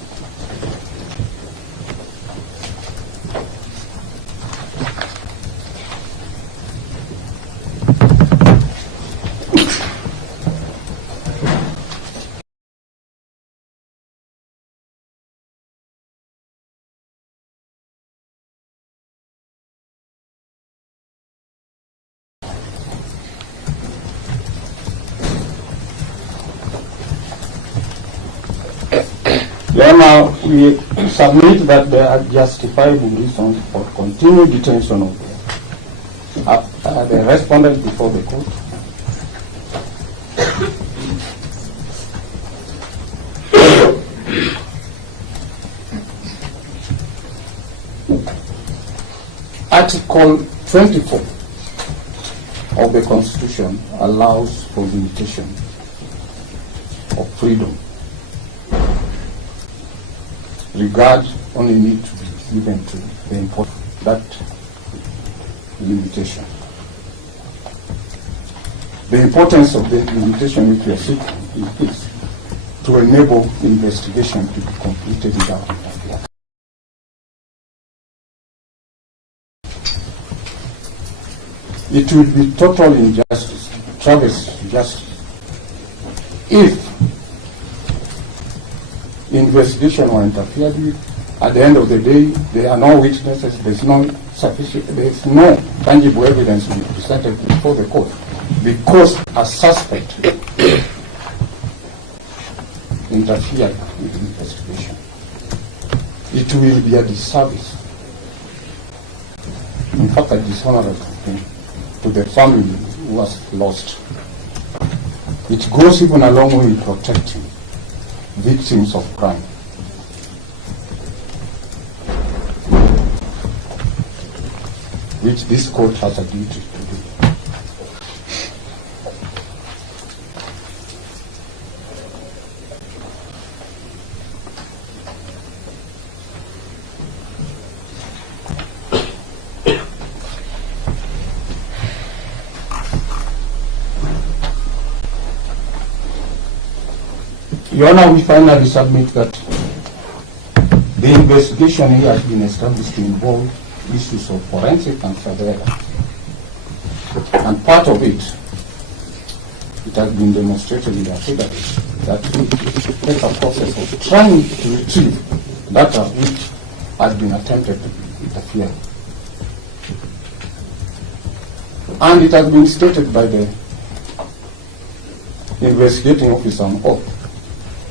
Now we submit that there are justifiable reasons for continued detention of the respondent before the court. Article 24 of the Constitution allows for limitation of freedom. Regard only need to be given to the important that limitation. The importance of the limitation which we are seeking is to enable investigation to be completed without interference. It will be total injustice, travesty justice, if investigation were interfered with. At the end of the day, there are no witnesses, there's no tangible evidence to be presented before the court, because a suspect interfered with the investigation. It will be a disservice, in fact a dishonorable thing, to the family who was lost. It goes even a long way in protecting victims of crime. Which this court has a duty to do. Your Honor, we finally submit that The investigation here has been established to involve issues of forensic and surveillance. And part of it has been demonstrated in the affidavit that it takes a process of trying to retrieve data which has been attempted to interfere. And it has been stated by the investigating officer on oath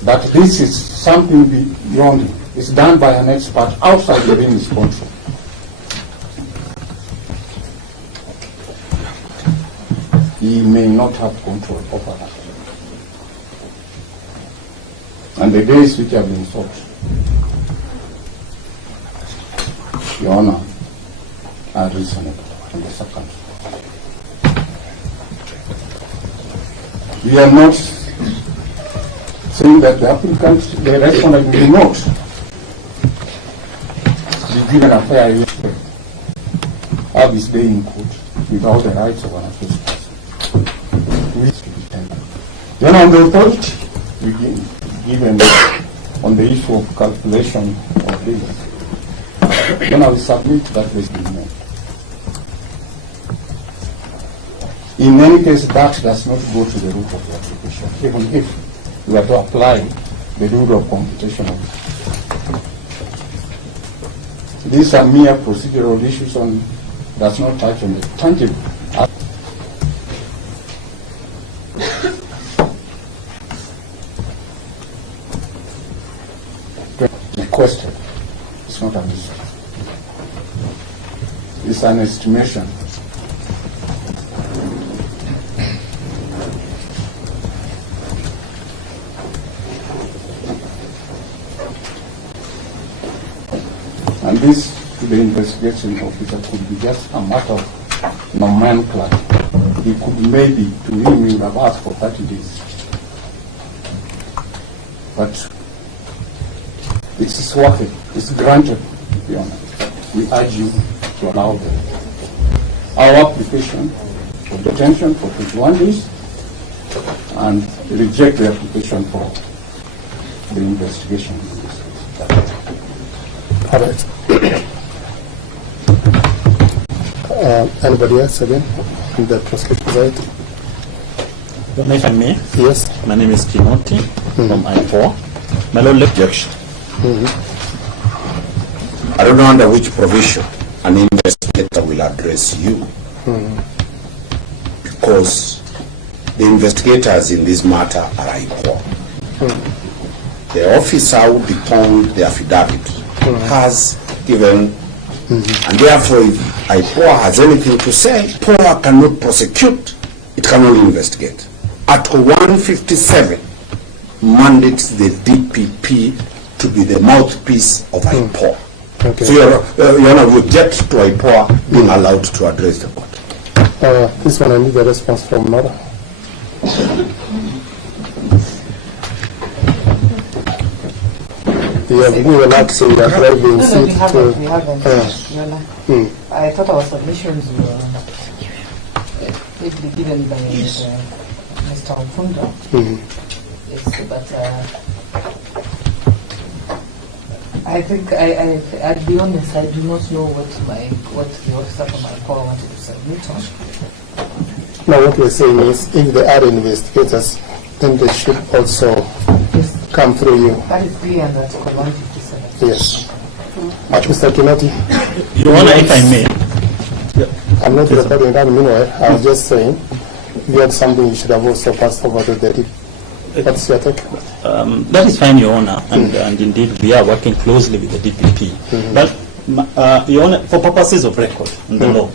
that this is something beyond him. It's done by an expert outside within his control. He may not have control over that. And the days which have been sought, Your Honor, are reasonable in the circumstances. We are not saying that the applicant, the respondent, will not be given a fair hearing, have his day in court without the rights of an accused person. Then on the authority, we given on the issue of calculation of days, then I will submit that this be made. In any case, that does not go to the root of the application, even if we are to apply the rule of computation of it. These are mere procedural issues and does not touch on the tangible. Requested. It's not an issue. It's an estimation. And this, to the investigation officer, could be just a matter of nomenclature. He could maybe, to him, he would have asked for 30 days. But it is worth it. It's granted, to be honest. We urge you to allow our application for detention for 21 days and reject the application for the investigation. All right. Anybody else again in the prosecution side? If I may, Yes. my name is Timothy from I4. My Lord, objection. I don't know under which provision an investigator will address you, because the investigators in this matter are IPOA. The officer who deponed the affidavit has given, and therefore if IPOA has anything to say, IPOA cannot prosecute, it can only investigate. Article 157 mandates the DPP to be the mouthpiece of IPOA. Okay. So Your Honor, we object to IPOA being allowed to address the court. This one I need a response from Nora. You have given access that driving No, seat we haven't. to... We haven't. Yola. I thought our submissions were lately given by Mr. Ofunda. Yes, but I think I'll be honest. I do not know what the officer from my call wanted to submit on. Now what we're saying is, if they are investigators, then they should also come through you. That is clear in Article 157. Yes. Mr. Kinoti, Your Honor, if I may. I'm not recording that meanwhile. I was just saying, if you had something you should have also passed over to the... What's your take? That is fine, Your Honor, and indeed we are working closely with the DPP. But, Your Honor, for purposes of record in the law,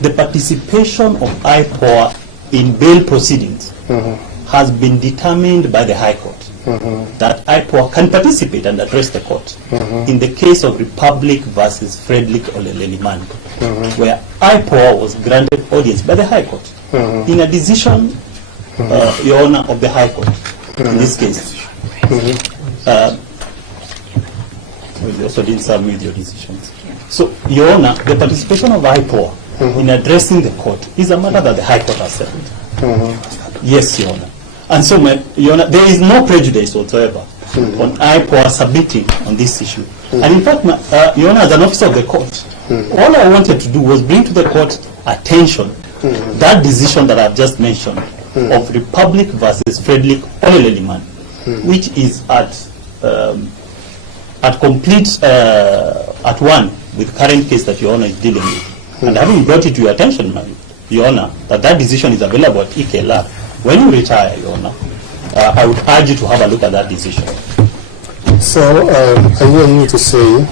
the participation of IPOA in bail proceedings has been determined by the High Court. That IPOA can participate and address the court in the case of Republic versus Frederick Oleleliman, where IPOA was granted audience by the High Court in a decision, Your Honor, of the High Court in this case. We also didn't submit your decisions. So, Your Honor, the participation of IPOA in addressing the court is a matter that the High Court has settled. Yes, Your Honor. And so, Your Honor, there is no prejudice whatsoever on IPOA submitting on this issue. And in fact, Your Honor, as an officer of the court, all I wanted to do was bring to the court attention that decision that I've just mentioned of Republic versus Frederick Oleleliman, which is at complete at one with current case that Your Honor is dealing with. And having brought it to your attention, Your Honor, that decision is available at EKLR. When you retire, Your Honor, I would urge you to have a look at that decision. So, I hear you to say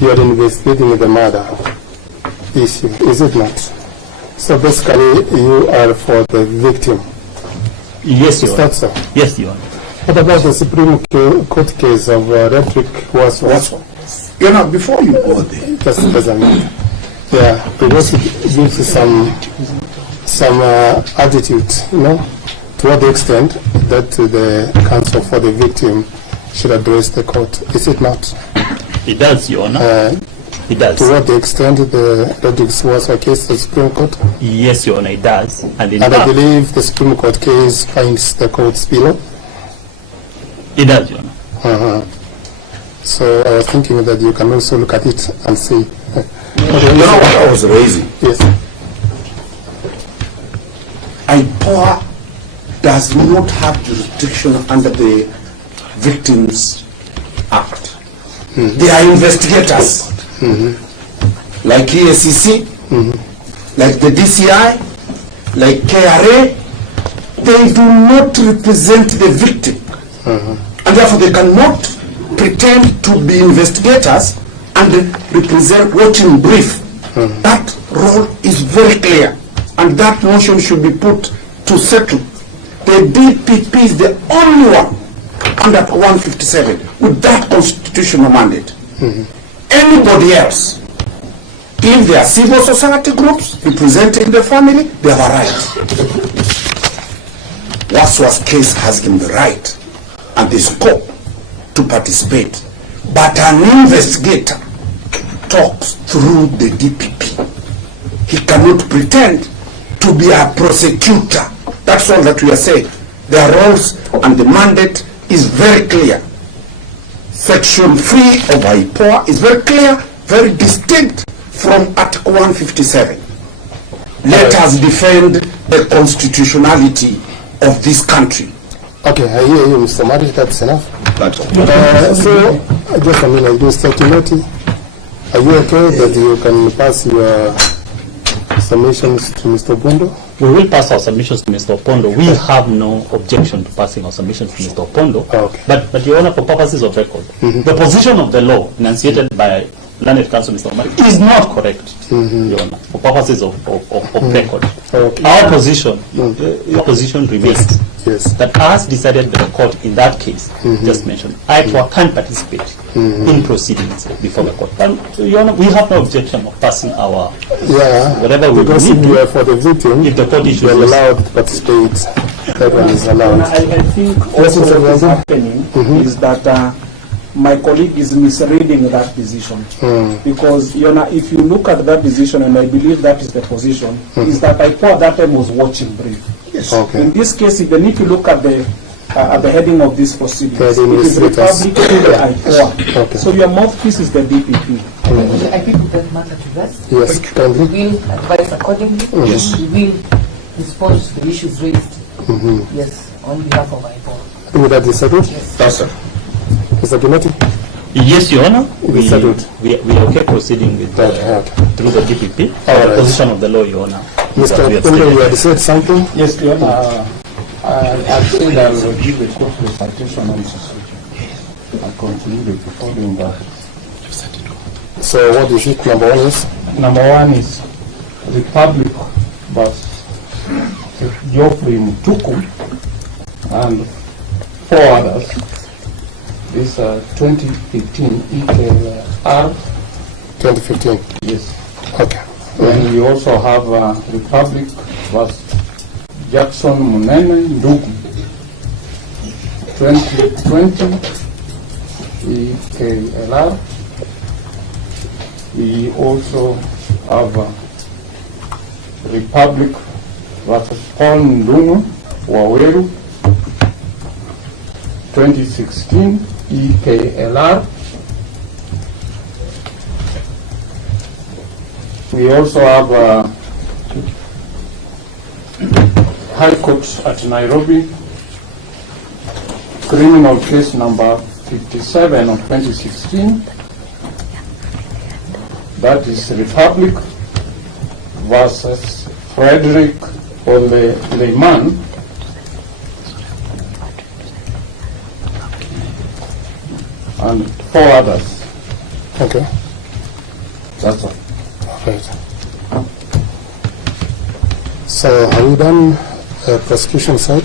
you are investigating the murder issue, is it not? So basically, you are for the victim. Yes, Your Honor. Is that so? Yes, Your Honor. What about the Supreme Court case of Redrick was? You know, before you go there, Just as a minute. Yeah, because it gives you some attitude, you know, to what extent that the counsel for the victim should address the court. Is it not? It does, Your Honor. It does. To what extent the Redrick was a case of the Supreme Court? Yes, Your Honor, it does. And in And I fact, believe the Supreme Court case finds the courts below. it does, Your Honor. So I was thinking that you can also look at it and see. you know what I was raising? Yes. IPOA does not have jurisdiction under the Victims Act. They are investigators, like EACC, like the DCI, like KRA. They do not represent the victim, and therefore they cannot pretend to be investigators and represent watching brief. That role is very clear, and that motion should be put to settle. The DPP is the only one under 157 with that constitutional mandate. Anybody else, if they are civil society groups representing the family, they have a right. Waswa's case has given the right and the scope to participate, but an investigator talks through the DPP. He cannot pretend to be a prosecutor. That's all that we are saying. Their roles and the mandate is very clear. Section 3 of IPOA is very clear, very distinct from Article 157. Let us defend the constitutionality of this country. Okay, I hear you, Mr. Mari, that's enough. That's all. So, just a minute, Mr. Timothy, are you okay that you can pass your submissions to Mr. Bondo? We will pass our submissions to Mr. Opondo. We have no objection to passing our submissions to Mr. Opondo. Okay. But Your Honor, for purposes of record, the position of the law enunciated by Learned Counsel Mr. Omari is not correct, Your Honor, for purposes of record. Okay. Our position remains Yes. that as decided by the court in that case, just mentioned, IPOA can participate in proceedings before the court. And Your Honor, we have no objection of passing our whatever we because need if to. you are for the victim, If the court issues you are allowed to participate. That one is allowed. I think also what is happening is that my colleague is misreading that decision. Because, you know, if you look at that decision, and I believe that is the position, is that IPOA at that time was watching brief. Yes. Okay. In this case, even if you look at the heading of this proceedings, Heading it is is Republic to the IPOA. Okay. So your mouthpiece is the DPP. I think with that matter to rest. Yes, We kindly. will advise accordingly. Yes. We will respond to the issues raised. Yes, on behalf of IPOA. Would that be settled? That's it. Mr. Timothy? Yes, Your Honor. We settled. We are okay proceeding with Okay. through the DPP. All The right. position of the law, Your Honor. Mr. We have Opondo, stated. you had said something? Yes, Your Honor. I think I will give a court recitation on this. I concluded before doing that. So what is it, number one is? Number one is Republic versus Geoffrey Mutuku and 4 others. This 2015 EKR. 2015. Yes. Okay. And we also have Republic versus Jackson Munene Ndugu. 2020 EKLR. We also have Republic versus Paul Ndungu, Waweru, 2016, EKLR. We also have High Court at Nairobi, criminal case number 57 of 2016. That is Republic versus Frederick Lehman. And 4 others. Okay. That's all. Right. So have you done prosecution side?